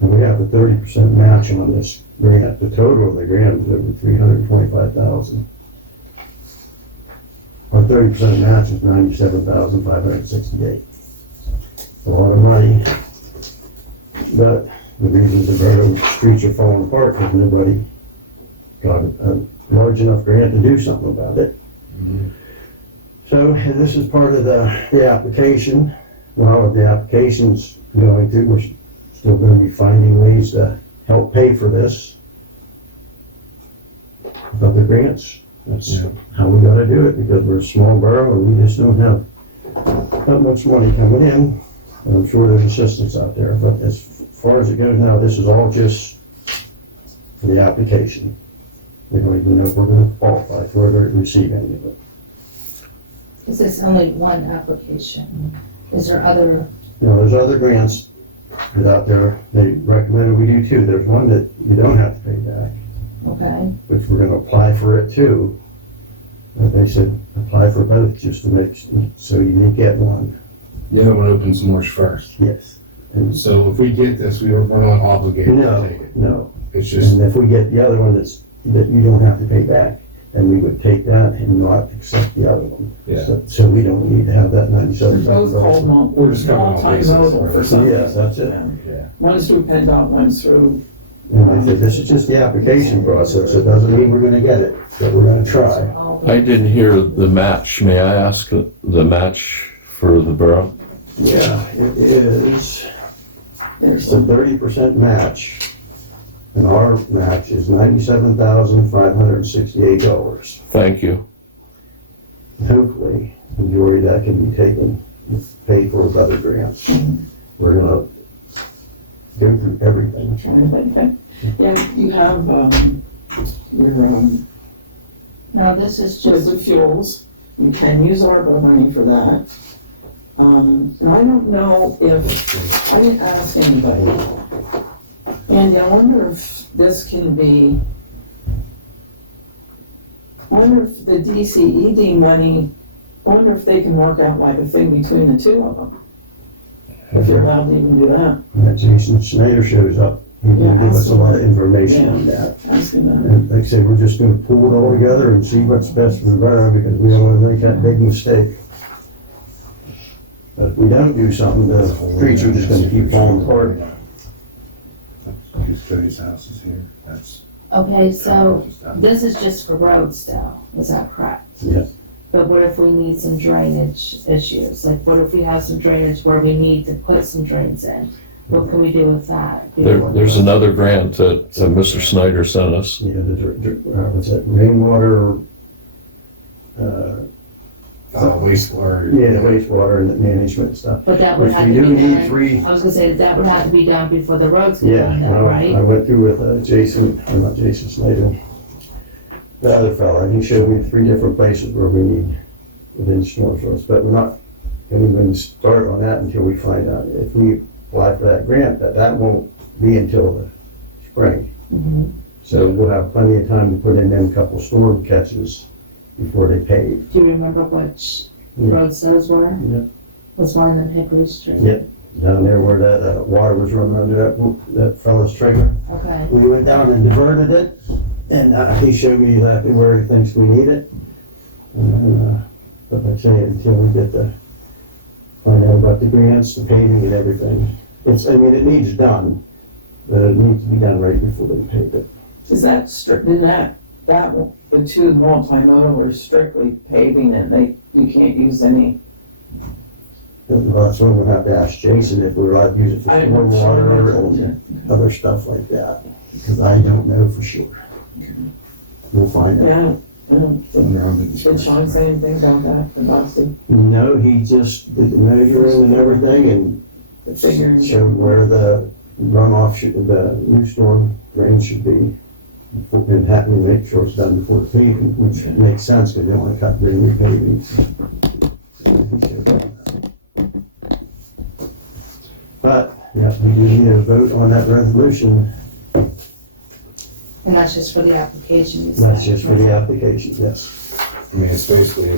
We have a 30% match on this grant. The total of the grant is over $325,000. Our 30% match is $97,568. A lot of money, but the reasons the borough streets are falling apart because nobody got a large enough grant to do something about it. So this is part of the application. Well, the application's going through, we're still gonna be finding ways to help pay for this. Other grants, that's how we gotta do it, because we're a small borough and we just don't have that much money coming in. And I'm sure there's assistance out there, but as far as it goes now, this is all just for the application. We don't even know if we're gonna qualify for it or receive any of it. Is this only one application? Is there other, You know, there's other grants that out there, they recommended we do too. There's one that you don't have to pay back, okay, which we're gonna apply for it too. But they said, apply for both just to make, so you may get one. The other one opens March 1st. Yes. And So if we get this, we're not obligated to take it. No, It's just, and if we get the other one that you don't have to pay back, then we would take that and not accept the other one. Yeah. So we don't need to have that They're $97,000. both called We're just covering all bases. multimodal for something. Yeah, that's it. yeah. One's through PennDOT, one's through, And I said, this is just the application process. It doesn't mean we're gonna get it, but we're gonna try. I didn't hear the match. May I ask the match for the borough? Yeah, it is. there's It's a 30% match. And our match is $97,568. Thank you. Hopefully, the majority of that can be taken, paid for with other grants. We're gonna go through everything. yeah, you have, your, no, this is with just, the fuels, you can use ARPA money for that. And I don't know if, I didn't ask anybody. Andy, I wonder if this can be, I wonder if the DCED money, I wonder if they can work out like a thing between the two of them. If they're allowed to even do that. When that Jason Snyder shows up, he can give us a lot of information on that. Asking that. And like I say, we're just gonna pull it all together and see what's best for the borough, because we don't wanna make that big mistake. But if we don't do something, the streets are just gonna keep falling apart. Cody's house is here, that's. okay, so this is just for roads still, is that correct? Yes. But what if we need some drainage issues? Like, what if we have some drainage where we need to put some drains in? What can we do with that? There's another grant that Mr. Snyder sent us. Yeah, what's that, rainwater, Wastewater. yeah, the wastewater and the management stuff. But that would Which have we to do be need done, 3. I was gonna say, that would have to be done before the roads get Yeah, done though, I right? went through with Jason, or not Jason Snyder, the other fella, and he showed me 3 different places where we need within storm source, but we're not gonna even start on that until we find out. If we apply for that grant, that won't be until the spring. Mhm. So we'll have plenty of time to put in them couple storm catches before they pave. Do you remember which Yeah. roads those were? Yeah. Was one in Hickory Street? Yeah. Down there where that water was running under that fella's trailer. Okay, We went down and diverted it, and he showed me exactly where he thinks we need it. But I tell you, until we get to find out about the grants, the paving and everything, it needs done, but it needs to be done right before they pave it. Is that strict, the two multimodal are strictly paving and you can't use any, And that's when we'll have to ask Jason if we're allowed to use it for I'm not sure. stormwater and other stuff like that, because I don't know for sure. We'll find out. did Sean say anything about that, the Nazi, No, he just did the measuring and everything and the figuring? showed where the runoff the new storm drain should be. And having to make sure it's done before the paving, which makes sense because they want to cut the new paving. But, yeah, we do need a vote on that resolution. and that's just for the application, you said? That's just for the application, yes. I mean, it's basically,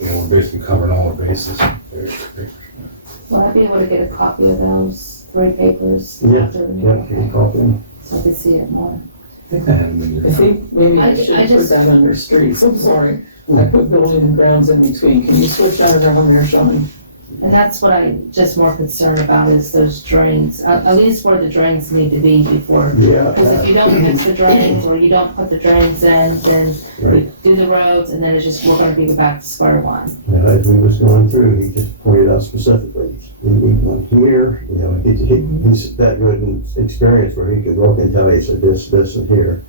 we're basically covering all our bases. Will I be able to get a copy of those 3 papers? Yeah, after the yeah, meeting? can you call them? So I can see it more. I think maybe I I should put just- that under streets, I'm sorry. I put building and grounds in between, can you switch that around there, Sean? And that's what I'm just more concerned about is those drains, at least where the drains need to be before. Yeah. Because if you don't fix the drains or you don't put the drains in, then we Right. do the roads and then it's just, we're gonna be back to square one. And as we was going through, he just pointed out specifically, we need one here, you know, he's that good in experience where he could look and tell me, so this, and here.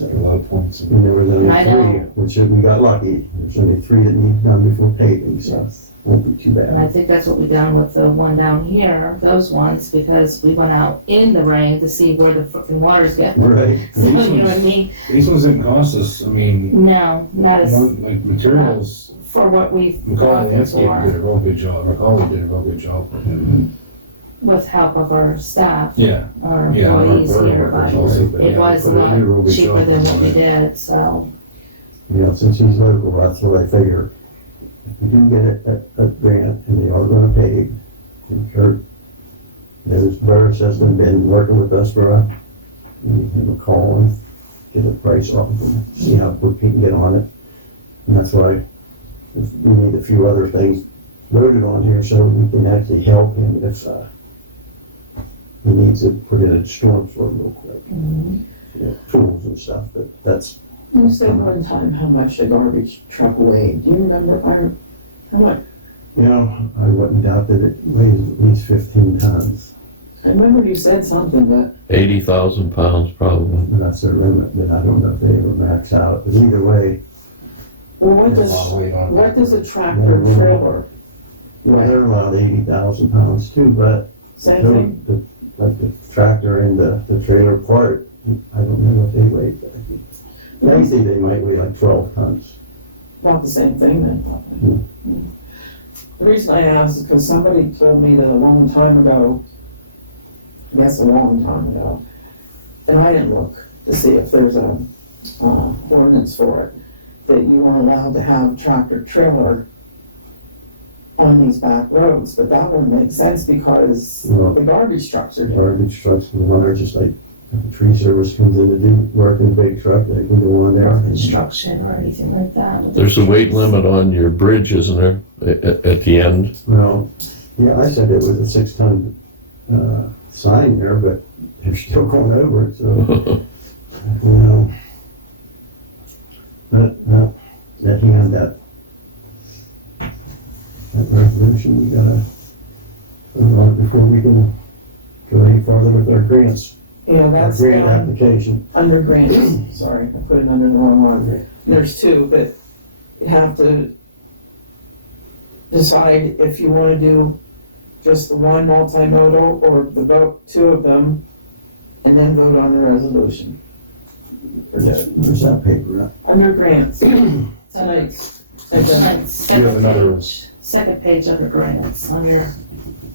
A lot of points. And there was only I know. three, which we got lucky, there's only three that need done before paving, so won't be too And I bad. think that's what we done with the one down here, those ones, because we went out in the rain to see where the frickin' water's getting. Right. So, you know what I mean? These ones didn't cost us, I mean, No, not as, like materials, for what we've Macaulay gone Landscape for, did a real good job, Macaulay did a real good job. with help of our staff, Yeah, our yeah. our employees borough here, workers but also, but it yeah, was they did a real not good cheaper job. than what we did, so. You know, since he's local, that's what I figure. If we do get a grant and they are gonna pave, and Kurt, knows Burris has been working with us for a, we give him a call and get a price off of him, see how quick he can get on it. And that's why we need a few other things loaded on here so we can actually help him if, he needs to put in a storm flow real quick, you know, tools and stuff, but that's, You said one time how much the garbage truck weighed. Do you remember how much? you know, I wouldn't doubt that it weighs at least 15 tons. I remember you said something, but 80,000 pounds probably. That's their limit, but I don't know if they ever max out, but either way, well, what There's a lot of weight on it. what does a tractor trailer weigh? they're allowed 80,000 pounds too, but Same thing? like the tractor and the trailer part, I don't know what they weigh. Maybe they might weigh like 12 tons. Not the same thing then, probably. The reason I asked is because somebody told me that a long time ago, I guess a long time ago, and I didn't look to see if there's a ordinance for it, that you are allowed to have tractor trailer on these back roads, but that wouldn't make sense because the garbage trucks are there. Garbage trucks and water, just like if the tree service comes in to do work in a big truck, they can go on there. Construction or anything like that. There's a weight limit on your bridge, isn't there, at the end? Well, yeah, I said it was a 6-ton sign there, but they're still going over it, so, you know. But, at the end, that resolution, we gotta, before we can go any farther with our grants. Yeah, Our that's grant down application. under grants, sorry, I put it under the wrong one. There's two, but you have to decide if you wanna do just the one multimodal or the vote, two of them, and then vote on the resolution. Where's that paper at? Under grants, It's under- tonight. it's You have another- second page under grants on your,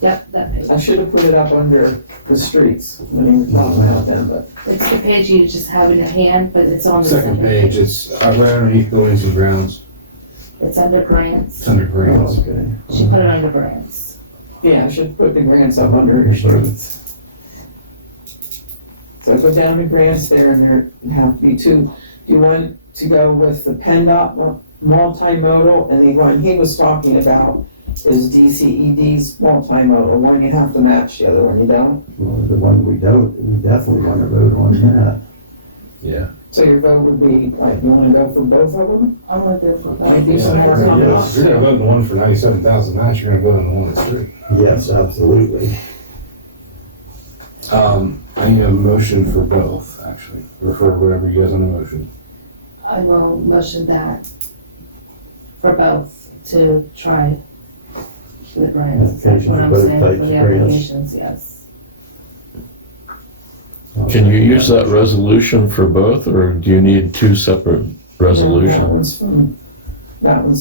yep, that page. I should have put it up under the streets when you were talking about them, but It's the page you just have in your hand, but it's on the Second page, it's right underneath buildings and grounds, It's under grants. it's under grants. Okay. She put it under grants. yeah, I should put the grants up under your streets. So I put down the grants there and there have to be two. You want to go with the PennDOT multimodal, and the one he was talking about is DCED's multimodal. One you have to match, the other one you don't. Well, the one we don't, we definitely want to vote on that. Yeah. So your vote would be, like, you wanna go for both of them? I want to go for Might be some more If coming up. you're gonna vote on the one for 97,000 match, you're gonna vote on the one that's free. Yes, absolutely. I need a motion for both, actually, or for whatever you guys on the motion. I will motion that for both to try the grants. That's what I'm Both saying for types the of grants. applications, yes. Can you use that resolution for both, or do you need two separate That resolutions? one's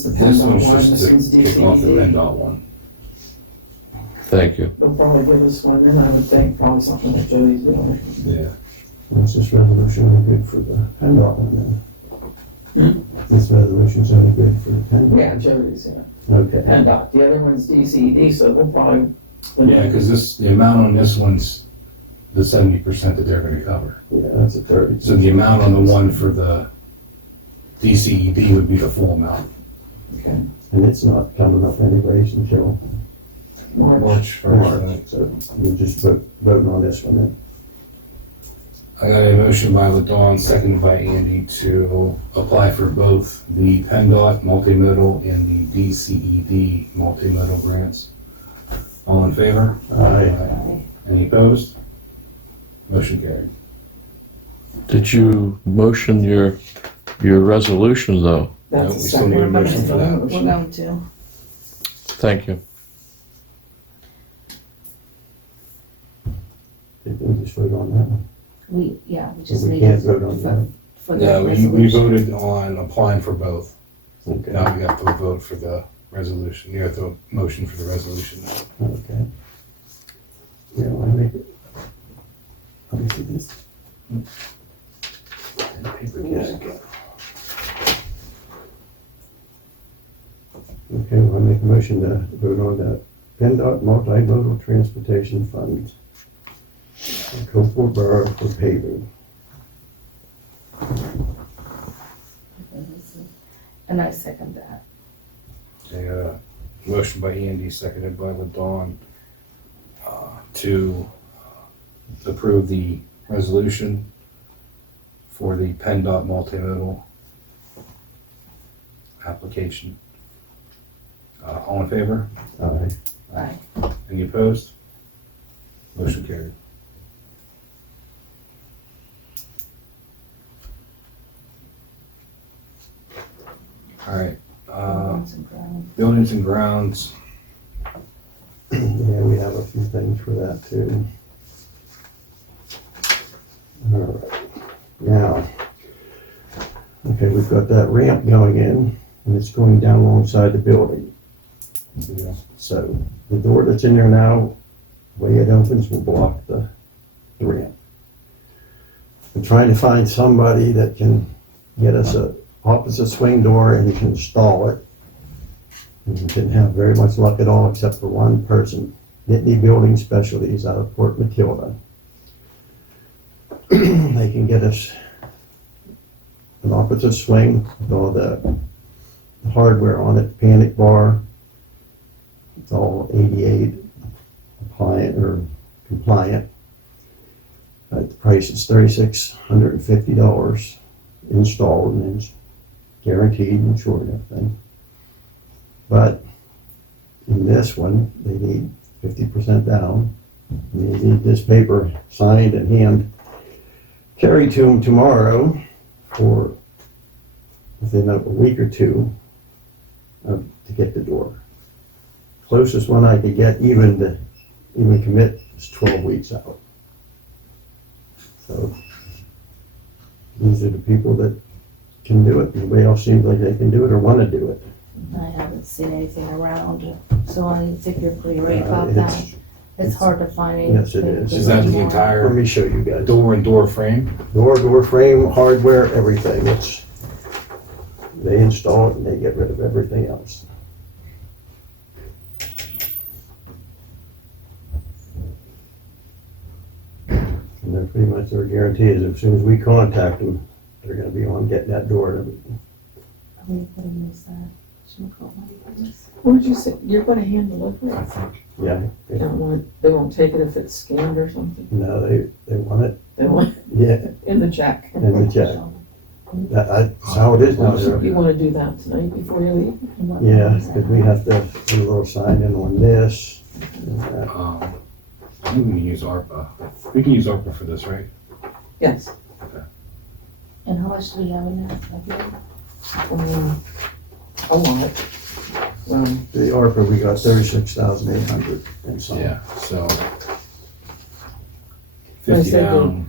the This PennDOT one's one, just this one's to kick off the DCED. PennDOT one. Thank you. They'll probably give us one, then I would think probably something that Jody's doing. Yeah. What's this resolution only good for the PennDOT one then? This resolution's only good for the PennDOT? Yeah, Jody's, yeah. Okay. PennDOT, the other one's DCED, so they'll probably. Yeah, because the amount on this one's the 70% that they're gonna cover. Yeah, that's a 30. So the amount on the one for the DCED would be the full amount. Okay. And it's not coming up anyways until March March, 1st. so we'll just vote on this one then. I got a motion by LaDawn, seconded by Andy, to apply for both the PennDOT multimodal and the DCED multimodal grants. All in favor? Aye. Any opposed? Motion carried. Did you motion your resolution though? No, That's we a still need a second. motion for that. We're going to. Thank you. Did we just vote on that one? We just We need can't to vote on that. for the No, we resolution. voted on applying for both. Okay. Now we have to vote for the resolution. You have to motion for the resolution now. Okay. Yeah, I make it. Let me see this. Paper Yeah. keeps going. Okay, well, I make a motion to vote on the PennDOT multimodal transportation funds. Coalport Borough for paving. And I second that. A motion by Andy, seconded by LaDawn, to approve the resolution for the PennDOT multimodal application. All in favor? Aye. Aye. Any opposed? Motion carried. All right, Grounds and ground. buildings and grounds. Yeah, we have a few things for that too. All right, now, okay, we've got that ramp going in and it's going down alongside the building. So the door that's in there now, the way it opens will block the ramp. I'm trying to find somebody that can get us a opposite swing door and can install it. And we didn't have very much luck at all except for one person, Nittany Building Specialties out of Port Matilda. They can get us an opposite swing with all the hardware on it, panic bar. It's all 88 compliant. The price is $3,650 installed and it's guaranteed and insured and everything. But in this one, they need 50% down. And they need this paper signed and hand carried to them tomorrow for within a week or two to get the door. Closest one I could get even to commit is 12 weeks out. So these are the people that can do it. Nobody else seems like they can do it or want to do it. I haven't seen anything around, so I think you're pretty right about It's- that. It's hard to find anything. Yes, it is. Is that the Let entire me show you guys. door and door frame? Door frame, hardware, everything. They install it and they get rid of everything else. And they're pretty much, their guarantee is as soon as we contact them, they're gonna be on getting that door and everything. Are we putting this, should we call money for this? What did you say, you're gonna hand deliver it? Yeah, They won't take it if it's scanned or something? no, they want it, They want yeah, it in the check. and the check. That's how it is now. You wanna do that tonight before you leave? Yeah, because we have to do a little sign in on this. and that. I think we can use ARPA. We can use ARPA for this, right? Yes. And how much do we have in there? A lot. The ARPA, we got 36,800 and some. Yeah, so. I 50 said down,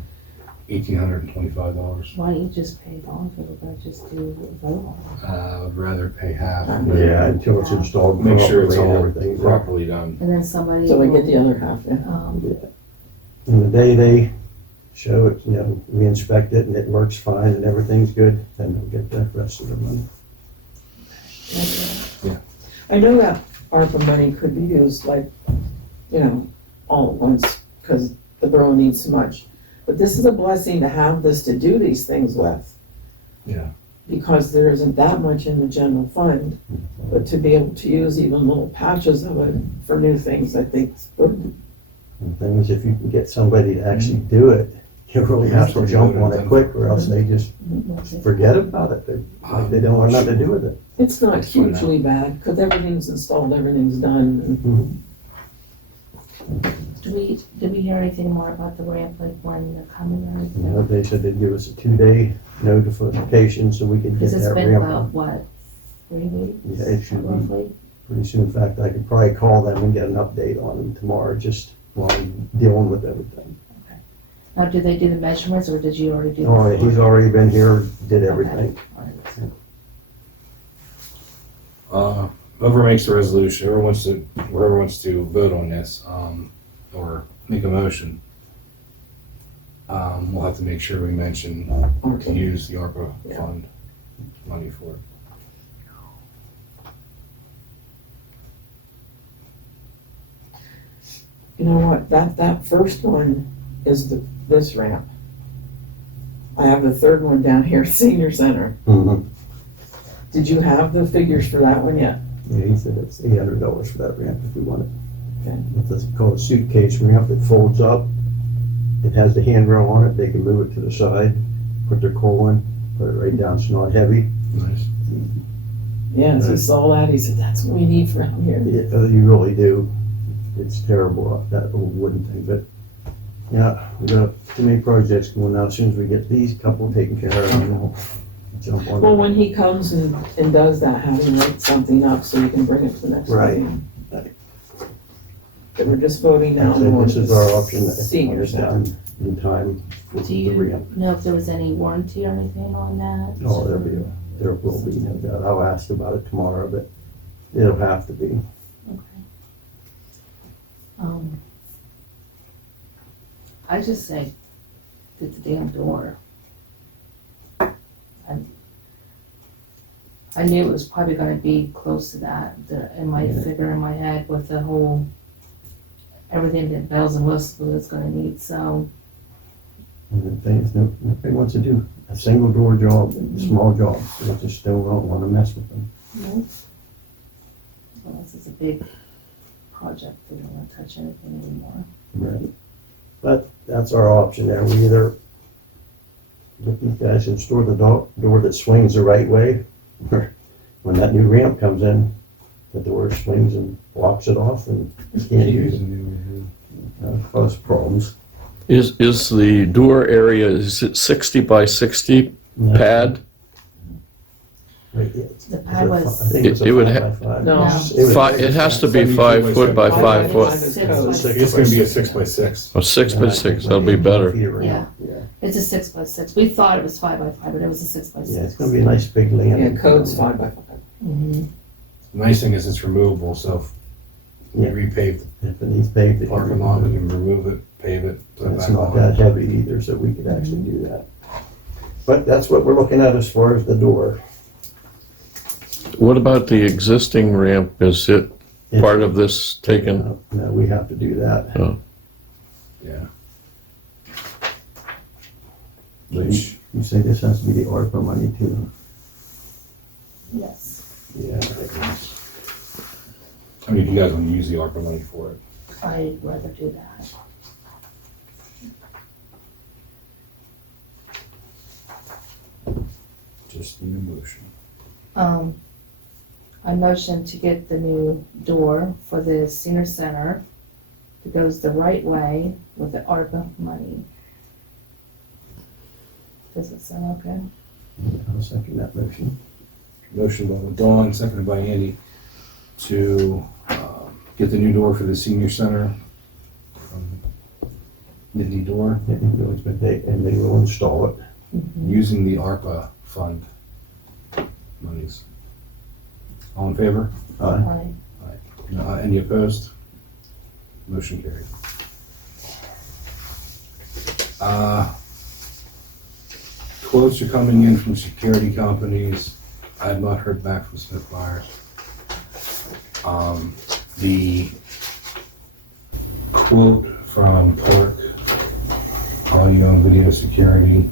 $1,825. Why don't you just pay it off, or we're just do vote on I would rather pay half. Yeah, until it's installed Make sure it's properly and all everything. properly done. it? And then somebody. So we will, get the other half, yeah. And the day they show it, we inspect it and it works fine and everything's good, then we'll get the rest of the money. I know that ARPA money could be used like, all at once, because the borough needs so much. But this is a blessing to have this to do these things with. Yeah. because there isn't that much in the general fund, but to be able to use even little patches of it for new things, I think is good. The thing is, if you can get somebody to actually do it, you really have to jump on it quick, or else they just forget about it. They don't want nothing to do with it. It's not hugely bad, because everything's installed, everything's done. Did we hear anything more about the ramp, like when they're coming or You know, anything? they said they'd give us a 2-day notification so we could get Because it's that been ramp. about, what, 3 weeks? Yeah, it should be Roughly? pretty soon. In fact, I could probably call them and get an update on them tomorrow, just while I'm dealing with everything. Now, did they do the measurements, or did you already do that? Oh, he's already been here, did everything. Whoever makes the resolution, whoever wants to vote on this, or make a motion, we'll have to make sure we mention to use the ARPA fund money for it. You know what, that first one is this ramp. I have the third one down here, Senior Center. Did you have the figures for that one yet? Yeah, he said it's $800 for that ramp if we want it. Okay. It's what's called a suitcase ramp. It folds up. It has the handrail on it. They can move it to the side, put their coal in, put it right down so it's not heavy. Nice. Yeah, as he saw that, he said, that's what we need for out here. You really do. It's terrible, that old wooden thing, but yeah, we got too many projects going out. As soon as we get these couple taken care of, we'll jump on Well, it. when he comes and does that, have him write something up so you can bring it to the next Right. meeting. But we're just voting now So on this is our option. Senior It's Center. done in time for Do the you ramp. know if there was any warranty or anything on that? Oh, there will be, no doubt. I'll ask about it tomorrow, but it'll have to be. Okay. I just say, get the damn door. I knew it was probably gonna be close to that, in my Yeah. figure in my head with the whole, everything that bells and whistles it's gonna need, so. And the thing is, nobody wants to do a single door job, a small job. They just still don't want to mess with them. Well, this is a big project, they don't wanna touch anything anymore. Right. But that's our option there. We either let these guys install the door that swings the right way, or when that new ramp comes in, the door swings and blocks it off and you can't use it. That'll cause problems. Is the door area, is it 60 by 60 pad? Right, The pad was- I think it's a It would 5x5. No. It has to be 5 foot by 5 foot. 6 by It's gonna be a 6x6. Oh, 6 by 6, that'll be better. Yeah. Yeah, It's a 6 by 6. We thought it was 5 by 5, but it was a 6 by 6. yeah, it's gonna be a nice big landing. Yeah, code's 5x5. Mm-hmm. The nice thing is it's removable, so if we Yeah. repave If it needs paved, the it parking can be lot, we moved. can remove it, pave it, put it It's back not that on. heavy either, so we could actually do that. But that's what we're looking at as far as the door. What about the existing ramp? Is it part of this taken? No, we have to do that. Yeah. You Which, you say this has to be the ARPA money too? Yes, Yeah. I mean, if you guys want to use the ARPA money for it. I'd rather do that. Just need a motion. I motion to get the new door for the senior center that goes the right way with the ARPA money. Does it sound okay? I'll second that motion. Motion by Dawn, seconded by Andy, to get the new door for the senior center. Nittany door, And they will install it. using the ARPA fund monies. All in favor? Aye. Any opposed? Motion carried. Quotes are coming in from security companies. I have not heard back from Smith Myers. The quote from Park Audio and Video Security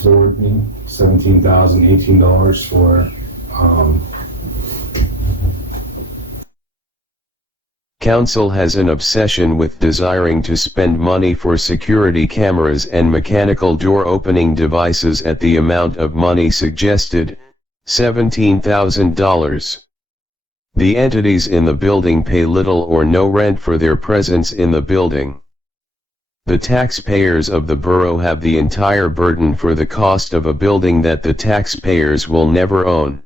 flooring, $17,018 for, Council has an obsession with desiring to spend money for security cameras and mechanical door opening devices at the amount of money suggested, $17,000. The entities in the building pay little or no rent for their presence in the building. The taxpayers of the borough have the entire burden for the cost of a building that the taxpayers will never own.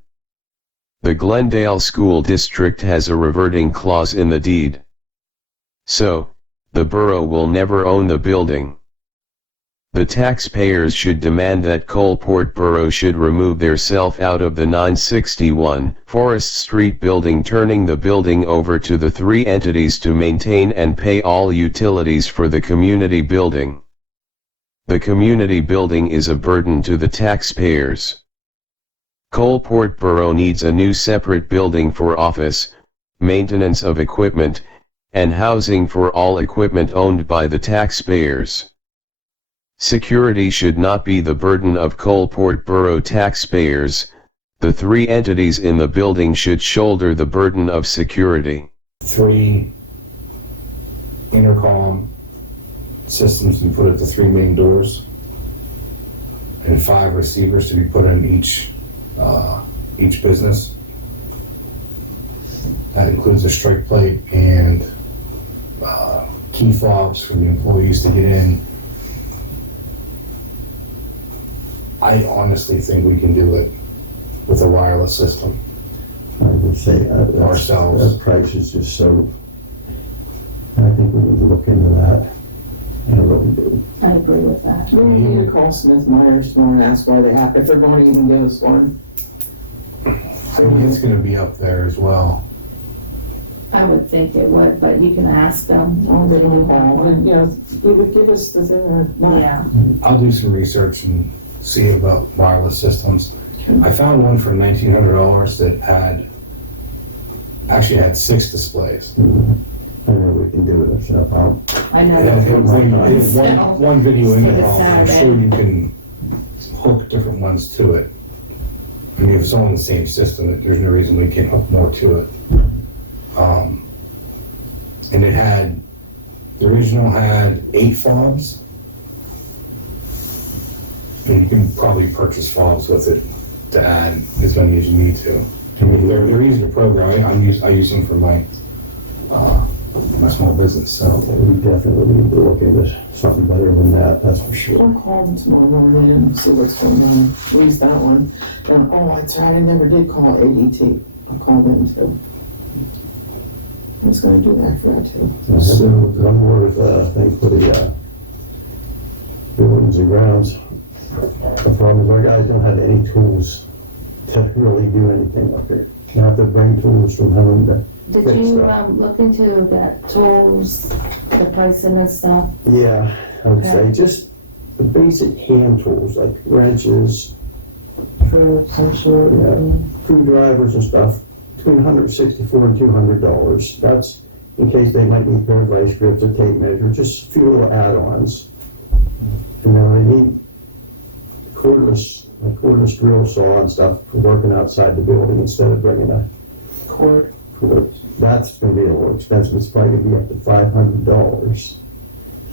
The Glendale School District has a reverting clause in the deed. So, the borough will never own the building. The taxpayers should demand that Coalport Borough should remove theirself out of the 961 Forest Street building, turning the building over to the three entities to maintain and pay all utilities for the community building. The community building is a burden to the taxpayers. Coalport Borough needs a new separate building for office, maintenance of equipment, and housing for all equipment owned by the taxpayers. Security should not be the burden of Coalport Borough taxpayers. The three entities in the building should shoulder the burden of security. 3 intercom systems to be put at the 3 main doors, and 5 receivers to be put in each business. That includes a strike plate and key fobs for the employees to get in. I honestly think we can do it with a wireless system. I would say Ourselves. that price is just so, I think we would look into that. I really do. I agree with that. We need to call Smith Myers tomorrow and ask why they have, if they're going to even give us one. I mean, it's gonna be up there as well. I would think it would, but you can ask them. I'll give them a call, and, you know, either give us the thing or not. Yeah, I'll do some research and see about wireless systems. I found one for $1,900 that actually had 6 displays. I know we can do it, so I know. It had one video in Take it. a I'm Saturday. sure you can hook different ones to it. I mean, if it's all in the same system, there's no reason we can't hook more to it. And the original had 8 fobs. And you can probably purchase fobs with it to add as many as you need to. I mean, they're easy to program. I use them for my small business, so. we definitely need to look into something better than that, that's for sure. I'll call them tomorrow morning and see what's going on, at least that one. And, that's right, I never did call ADT. I'll call them too. I was gonna do that for that too. So, one more thing for the buildings and grounds. The problem is our guys don't have any tools to really do anything up there. You have to bring tools from home to Did fix you, stuff. look into the tools, the pricing and stuff? Yeah, I would say Okay. just the basic hand tools like wrenches, For some sort screwdrivers and stuff, between $164 and $200. That's in case they might need pair of vice grips or tape measure, just a few little add-ons. And then they need a cordless drill saw and stuff for working outside the building instead of bringing a cord. That's gonna be a little expensive. It's probably gonna be up to $500.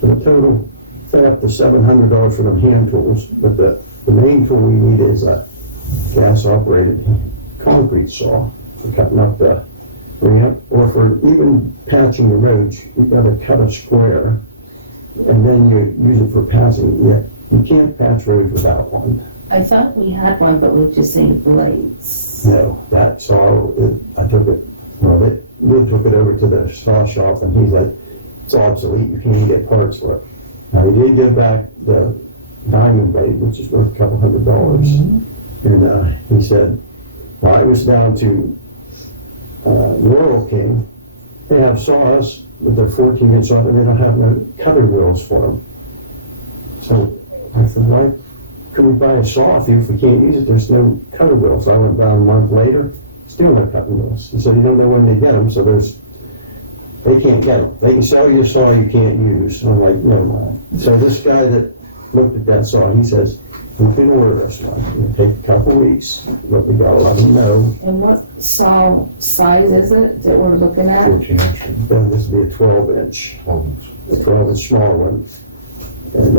So the total, say up to $700 for them hand tools, but the main tool we need is a gas-operated concrete saw for cutting up the ramp, or for even patching the roads. You've got to cut a square, and then you use it for patching. You can't patch roads without one. I thought we had one, but we just needed blades. No, that saw, I took it, we took it over to the saw shop, and he's like, it's obsolete, you can't even get parts for it. Now, we did get back the diamond blade, which is worth a couple $100. And he said, well, I was down to Laurel King. They have saws with their 14-inch saw, and they don't have no cutter wheels for them. So I said, why could we buy a saw if we can't use it? There's no cutter wheels. So I went down a month later, still no cutting wheels. He said, you don't know when they get them, so they can't get them. They can sell you a saw you can't use. I'm like, never mind. So this guy that looked at that saw, he says, we can order this one. It'll take a couple weeks, but we gotta let them know. And what saw size is it that we're looking at? 14 inch, Then this will be a 12-inch, 12 inch. a 12-inch small one. And,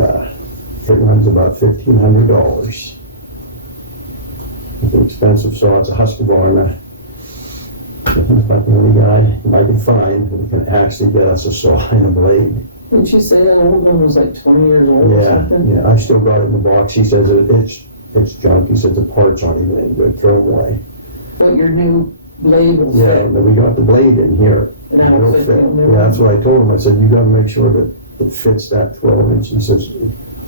it runs about $1,500. It's an expensive saw, it's a Husqvarna. It's about the only guy I can find who can actually get us a saw and a blade. Didn't you say that old one was like 20 years old or Yeah, something? yeah, I still got it in the box. He says it's junk. He said the parts aren't even any good, throw them away. But your new blade will Yeah, fit. but we got the blade in here. And that'll fit in there. Yeah, that's what I told him. I said, you gotta make sure that it fits that 12-inch. He says,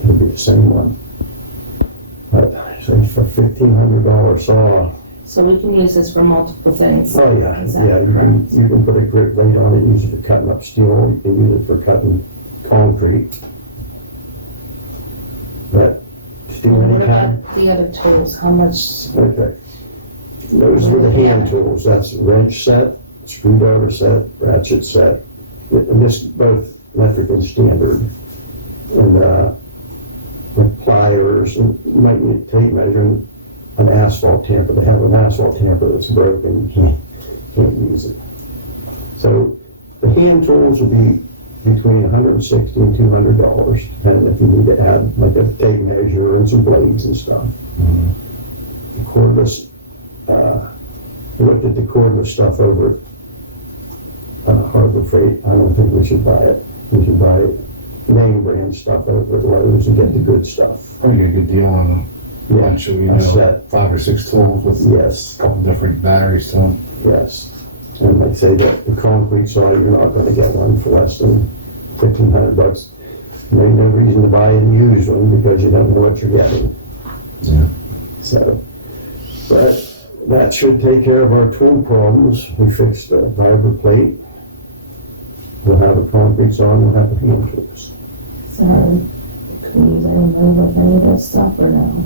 it'll be the same one. But, so for $1,500 saw, So we can use this for multiple things. oh yeah, Is that yeah, you correct? can put a grit blade on it, use it for cutting up steel, you can use it for cutting concrete. But steel And what anytime. about the other tools? How much? Okay. Those were the hand tools, that's wrench set, screwdriver set, ratchet set, and this both metric and standard. And, with pliers, and you might need a tape measure, and an asphalt tamper. They have an asphalt tamper that's broken, you can't use it. So the hand tools will be between $160 and $200, depending if you need to add like a tape measure and some blades and stuff. The cordless, we looked at the cordless stuff over at Harbor Freight. I don't think we should buy it. We should buy name brand stuff over at Lowe's and get the good stuff. Probably get a good deal on them. Yeah, Actually, a set. 5 or 6 tools with Yes. a couple different batteries to them. Yes, and like I say, that the concrete saw, you're not gonna get one for less than $1,500. There ain't no reason to buy a used one because you don't know what you're getting. Yeah. So, but that should take care of our tool problems. We fixed the fiber plate. We'll have a concrete saw and we'll have the hand tools. So can we use any move of any of this stuff or no?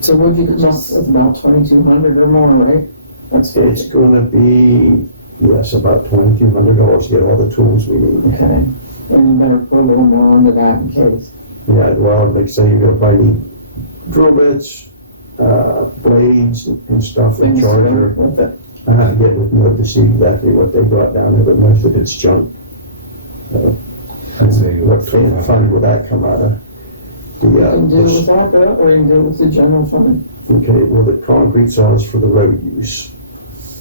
So would you come up with about 2,200 or more, right? That's It's gonna be, yes, about $2,200 to get all the tools we need. okay. And you better put a little more into that in case. Yeah, well, like say you're gonna probably need drill bits, blades and stuff, and Things to do charger. with it. I have to get with Mud to see exactly what they brought down there, but most of it's junk. So, I'd say what fund would that come out of? You can do it without that, or you can do it with the general fund. Okay, well, the concrete saw is for the road use.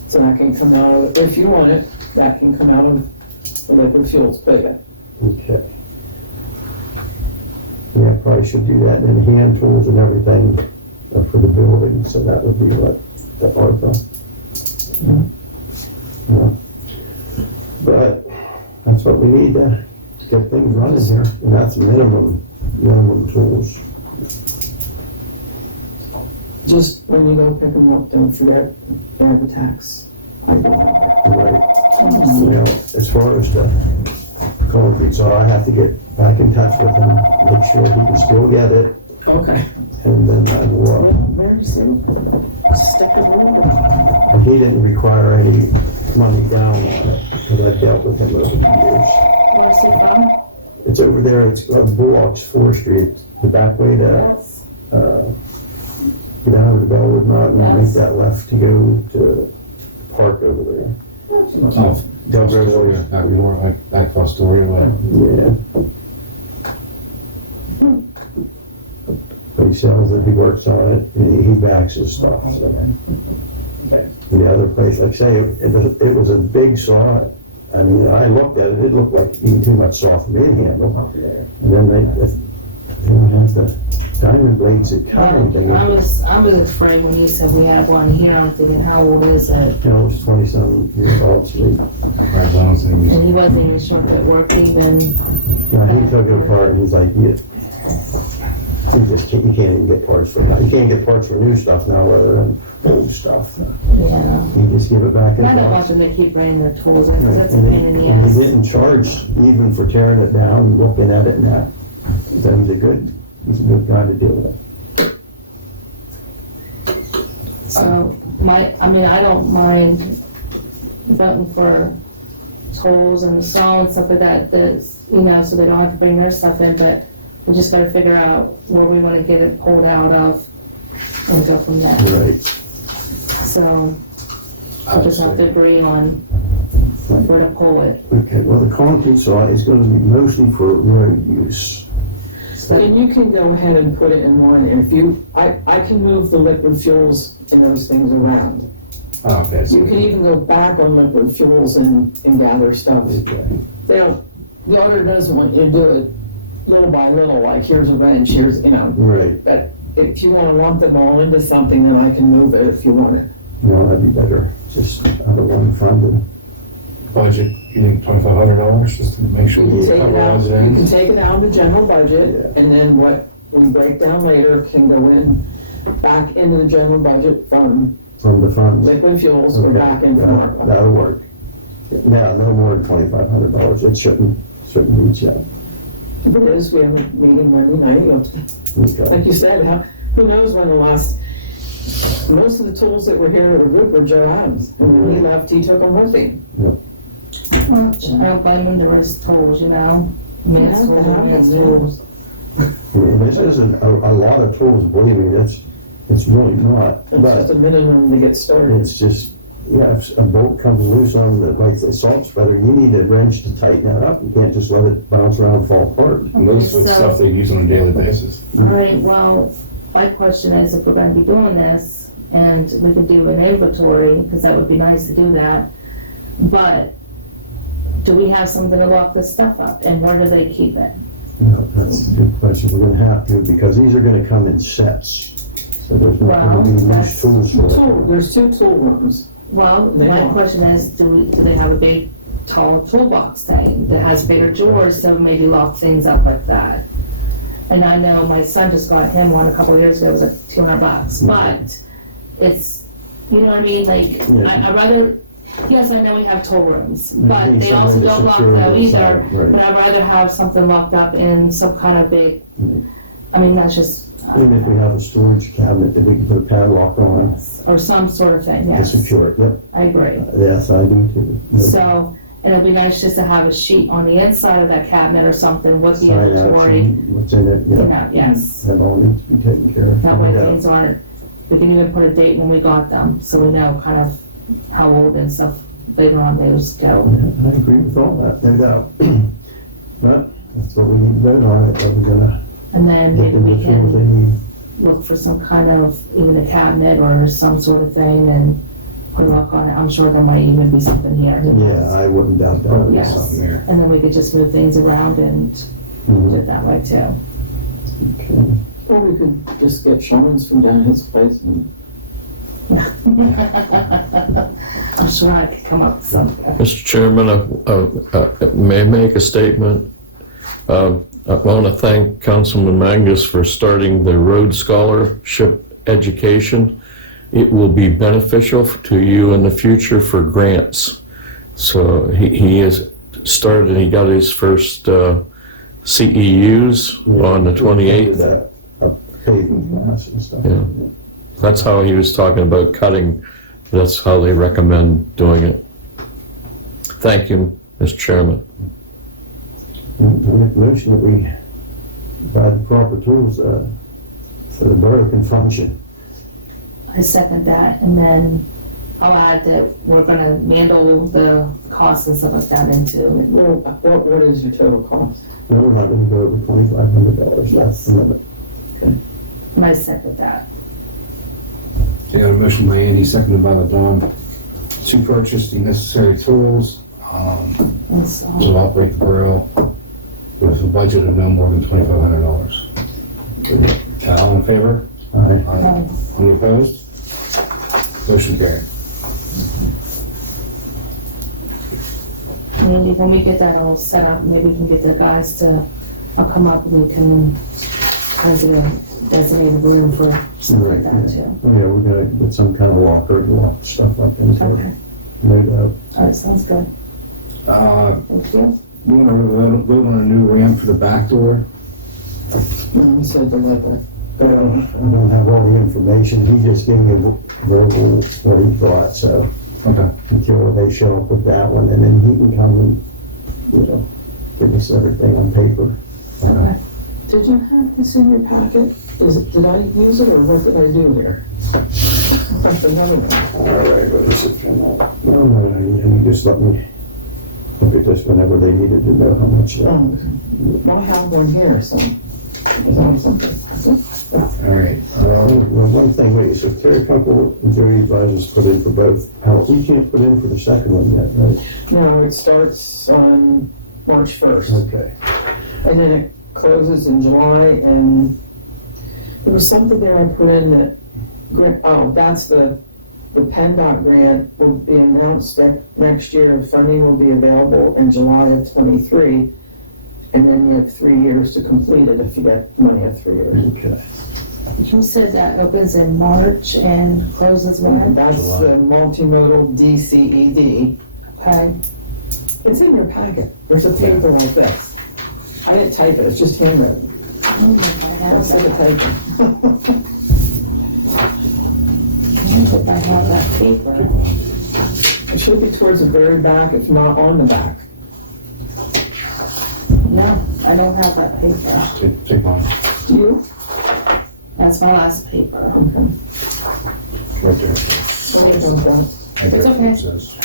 So that can come out of, if you want it, that can come out of the liquid fuels bid. Okay. Yeah, probably should do that, and then hand tools and everything for the building, so that would be what, the ARPA. Yeah. But that's what we need to get things running here, and that's minimum tools. Just when you go pick them up, don't forget, they have a tax. ID. Right. You know, as far as the concrete saw, I have to get back in touch with him, make sure he can still get it, Okay. and then I will, Very simple. Stick it in. and he didn't require any money down on it, because I dealt with him over the years. Where's he from? It's over there, it's on Bullocks Forestry, the back way to, Yes. get out of the Bellwood Mountain and make Yes. that left to go to the park over there. Oh, Astoria, back to Astoria Way. Yeah. But he sells it, he works on it, and he backs his stuff, so. Okay. And the other place, like I say, it was a big saw. I mean, I looked at it, it looked like even too much saw for me to handle. And then they have the diamond blades that cut everything. I was afraid when you said we had one here. I'm thinking, how old is it? You know, it's 20-some years old, so Right, as long as it was- And he wasn't even sure if it worked even. he took it apart and he's like, you can't even get parts for that. You can't get parts for new stuff now rather than old stuff. Yeah. You just give it back in. I don't want them to keep bringing their tools in because that's a pain in the And he ass. didn't charge even for tearing it down and looking at it and that. So he's a good guy to deal with. So I don't mind voting for tools and saw and stuff like that, that's, so they don't have to bring their stuff in, but We just gotta figure out where we wanna get it pulled out of and go from there. Right. So, we'll just have to agree on where to pull it. Okay, well, the concrete site is gonna be mostly for road use. And you can go ahead and put it in one, if you, I can move the liquid fuels and those things around. Oh, okay. So You can even go back on liquid fuels and gather stuff. The owner doesn't want you to do it little by little, like here's a wrench, here's, Right, but if you wanna lump them all into something, then I can move it if you want it. well, that'd be better, just out of one fund. budget, you think $2,500 just to make sure You we can take cover it all out, the you can ends? take it out of the general budget, and then what we break down later can go in, back into the general budget from From the funds. liquid fuels or back in from ARPA. That'll work. Now, no more than $2,500, it shouldn't reach that. If it is, we have a meeting Monday night, Okay. like you said, who knows when the last, most of the tools that were here were good for Joe Adams, and when he left, he took them with him. Well, I don't blame him, there is tools, I mean, it's tools. I mean, this isn't a lot of tools, believe me, it's really not. It's just a minimum to get started. It's just, yeah, if a bolt comes loose on the, like the salt spreader, you need a wrench to tighten it up. You can't just let it bounce around and fall apart. And those are the So- stuff they use on a daily basis. Alright, well, my question is, if we're gonna be doing this, and we could do an inventory, because that would be nice to do that, but do we have something to lock this stuff up, and where do they keep it? You know, that's a good question. We're gonna have to, because these are gonna come in sets. So there's not gonna be loose Well, tools for There's two tool rooms. Well, They my don't. question is, do they have a big, tall toolbox thing that has bigger drawers, so maybe lock things up like that? And I know my son just got him one a couple of years ago, it was like $200, but it's, you know what I mean, like, I'd rather, yes, I know we have tool rooms, but Maybe they also something to don't lock secure them it either, inside, right. but I'd rather have something locked up in some kind of big, I mean, that's just, Even if we have a storage cabinet that we can put a padlock on or some sort of thing, to yes, secure it. Yep. I agree. Yes, I do too. So, and it'd be nice just to have a sheet on the inside of that cabinet or something with the Sign out inventory. what's in it, You yeah. know, yes, That all needs to be taken care of. that way Yeah. things aren't, we can even put a date when we got them, so we know kind of how old and stuff later on those go. I agree with all that, no doubt. But that's what we need to vote on, if we're gonna And then get maybe them the we tools they can need. look for some kind of, even a cabinet or some sort of thing and put a lock on it. I'm sure there might even be something here. Who knows? Yeah, I wouldn't doubt that. Yes. Something there. And then we could just move things around and do Mhm. it that way too. Okay. Or we could just get Sean's from down his place and I'm sure I could come up with something. Mr. Chairman, I may make a statement. I want to thank Councilman Manges for starting the road scholarship education. It will be beneficial to you in the future for grants. So he has started, he got his first CEUs on the 28th. That, paving class and stuff. Yeah. That's how he was talking about cutting. That's how they recommend doing it. Thank you, Mr. Chairman. Make a motion that we provide the proper tools so the borough can function. I second that, and then I'll add that we're gonna handle the costs and stuff like that into, well, what is your total cost? No, we're not gonna go over $2,500. Yes. That's the limit. and I second that. I got a motion by Andy, seconded by Dawn, to purchase the necessary tools And so, to operate the borough with a budget of no more than $2,500. All in favor? Aye. Any opposed? Motion carried. Andy, when we get that all set up, maybe we can get the guys to, I'll come up and we can designate a room for something like that too. Yeah, we're gonna get some kind of locker to lock stuff up into. Okay, No doubt. alright, sounds good. Thank you. You want to vote on a new ramp for the back door? He said to let that. I don't have all the information. He just gave me verbal what he thought, so Okay. until they show up with that one, and then he can come and, give us everything on paper. Okay. Did you have this in your packet? Did I use it or what did I do here? That's another one. All right, what was it from that? No, you just let me look at this whenever they needed to know how much. Oh, well, I have one here, so. Is that something? All right. Well, one thing, wait, so Terry Kunkel and Jody advisors put in for both. We can't put in for the second one yet, right? No, it starts on March 1st. Okay. And then it closes in July, and there was something there I put in that, that's the PennDOT grant will be announced next year. Funding will be available in July of '23, and then you have 3 years to complete it if you get money of 3 years. Okay. You said that opens in March and closes when? That's the multimodal DCED. Okay. It's in your packet. There's a paper like this. I didn't type it, it's just handwritten. I Don't say the typing. if I have that paper. It should be towards the very back, if not on the back. No, I don't have that paper. Take mine. Do you? That's my last paper. Okay. Right there. Sorry about that. I It's guess okay. it says.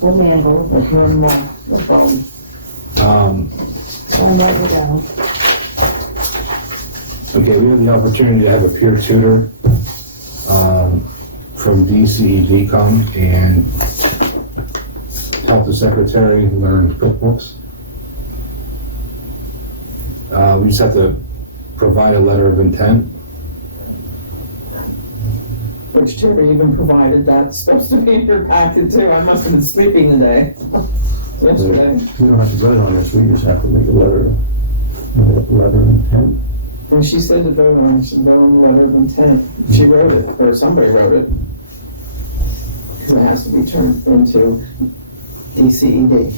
We'll mangle. Like one more, no problem. I'll mark it down. Okay, we have the opportunity to have a peer tutor from DCED come and help the secretary learn cookbooks. We just have to provide a letter of intent. Which Terry even provided, that's supposed to be in your packet too. I must have been sleeping today. Yesterday. We don't have to vote on this, we just have to make a letter of intent. And she said to vote on it, she should vote on the letter of intent. She wrote it, or somebody wrote it. It has to be turned into DCED.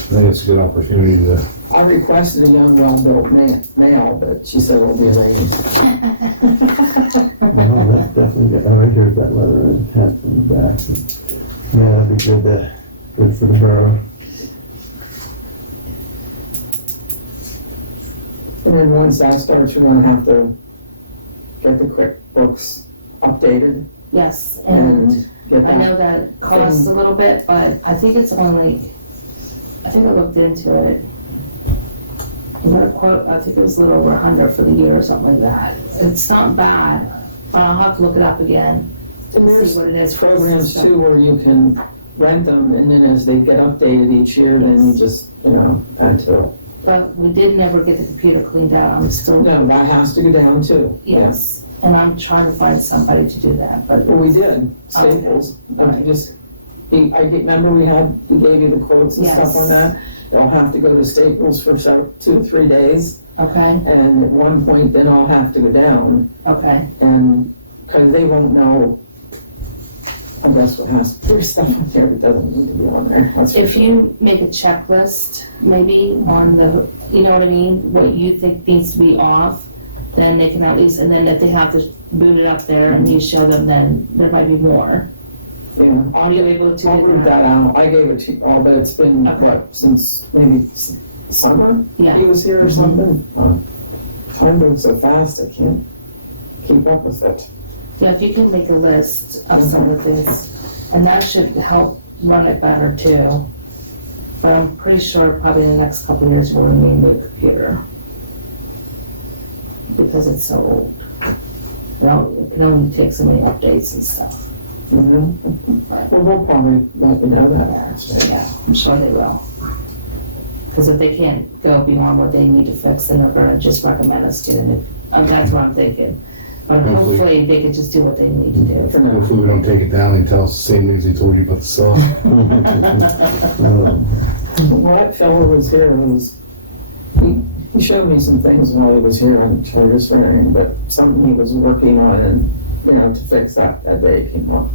I think it's a good opportunity to, I requested a young, well-built male, but she said it will be arranged. No, that's definitely, right here's that letter of intent on the back. Yeah, that'd be good for the borough. And then once that starts, you're gonna have to get the QuickBooks updated Yes, and and get I that. know that costs a little bit, but I think it's only, I think I looked into it. And their quote, I think it was a little over 100 for the year or something like that. It's not bad, but I'll have to look it up again And to there's see what it is for the programs system. too where you can rent them, and then as they get updated each year, then you just, add to it. But we did never get the computer cleaned out, I'm still, No, that has to go down too. yes, and I'm trying to find somebody to do that, but Well, we did, Staples. Okay. I remember we gave you the quotes and stuff Yes. on that. They'll have to go to Staples for 2 or 3 days, okay, and at one point, then I'll have to go down, okay. and, because they won't know, I guess what has, there's stuff on there that doesn't need to be on there. That's for If sure. you make a checklist, maybe on the, you know what I mean, what you think needs to be off, then they can at least, and then if they have to boot it up there and you show them, then there might be more. Yeah, Are you able to I'll do root that out. I gave it to you all, but it's been, Okay. since maybe summer? Yeah. He was here or something? Time goes so fast, I can't keep up with it. Yeah, if you can make a list of some of the things, and that should help run it better too. But I'm pretty sure probably in the next couple of years we'll remain the computer. Because it's so old. Well, it can only take so many updates and stuff. Well, we'll probably let you know that. Yeah, I'm sure they will. Because if they can't go beyond what they need to fix, then they're gonna just recommend us get a new, that's what I'm thinking. But hopefully they can just do what they need to do for now. hopefully we don't take it down and tell us the same news he told you about the saw. That fellow was here, he showed me some things while he was here on charter swearing, but something he was working on and, to fix that day it came up.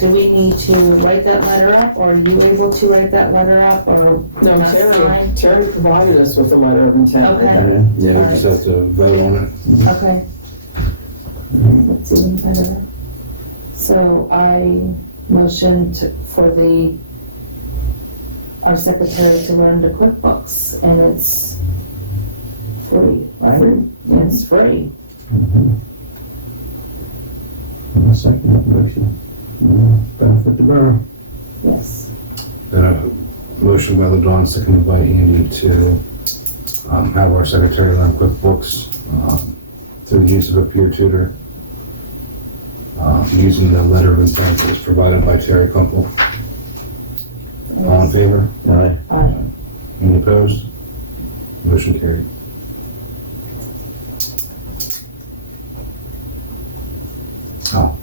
Do we need to write that letter up, or are you able to write that letter up, or? No, that's fine? Terry provided us with a letter of intent. Okay. Yeah, we just have to vote on it. Okay. Let's see, I don't know. So I motioned for our secretary to learn the QuickBooks, and it's free, right? It's free. I'll second that motion. Benefit the borough. Yes. Then a motion by LaDon, seconded by Andy to have our secretary learn QuickBooks through the use of a peer tutor, using the letter of intent that was provided by Terry Kumpel. All in favor? Aye. Any opposed? Motion carried. Oh.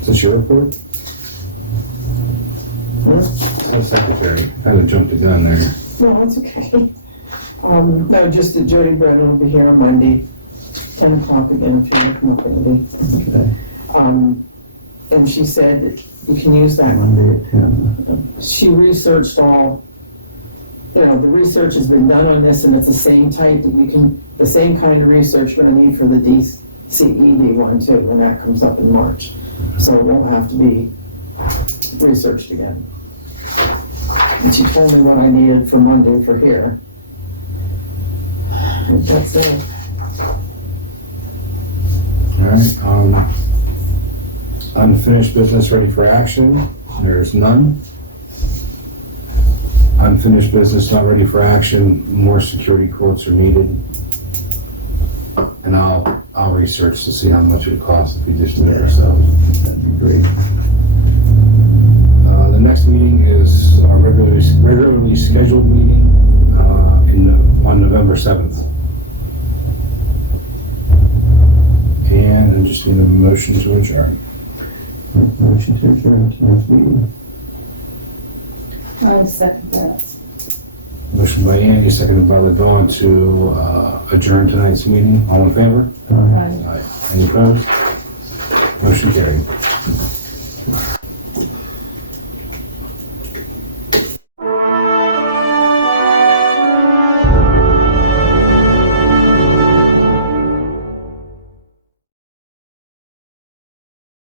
Is this your report? Oh, secretary. Had to jump the gun there. No, that's okay. No, just that Jody Brennan will be here on Monday, 10 o'clock again, if you want to come up early. Okay. And she said you can use that. Monday at 10. She researched all, the research has been done on this, and it's the same type that the same kind of research you're gonna need for the DCED one too, when that comes up in March. So it won't have to be researched again. And she told me what I needed for Monday for here. And that's it. All right, unfinished business ready for action, there's none. Unfinished business not ready for action, more security quotes are needed. And I'll research to see how much it would cost if we just do it ourselves. That'd be great. The next meeting is our regularly scheduled meeting on November 7th. And I just need a motion to adjourn. Motion to adjourn tonight's meeting. I'll second that. Motion by Andy, seconded by LaDon to adjourn tonight's meeting. All in favor? Aye. Aye. Any opposed? Motion carried.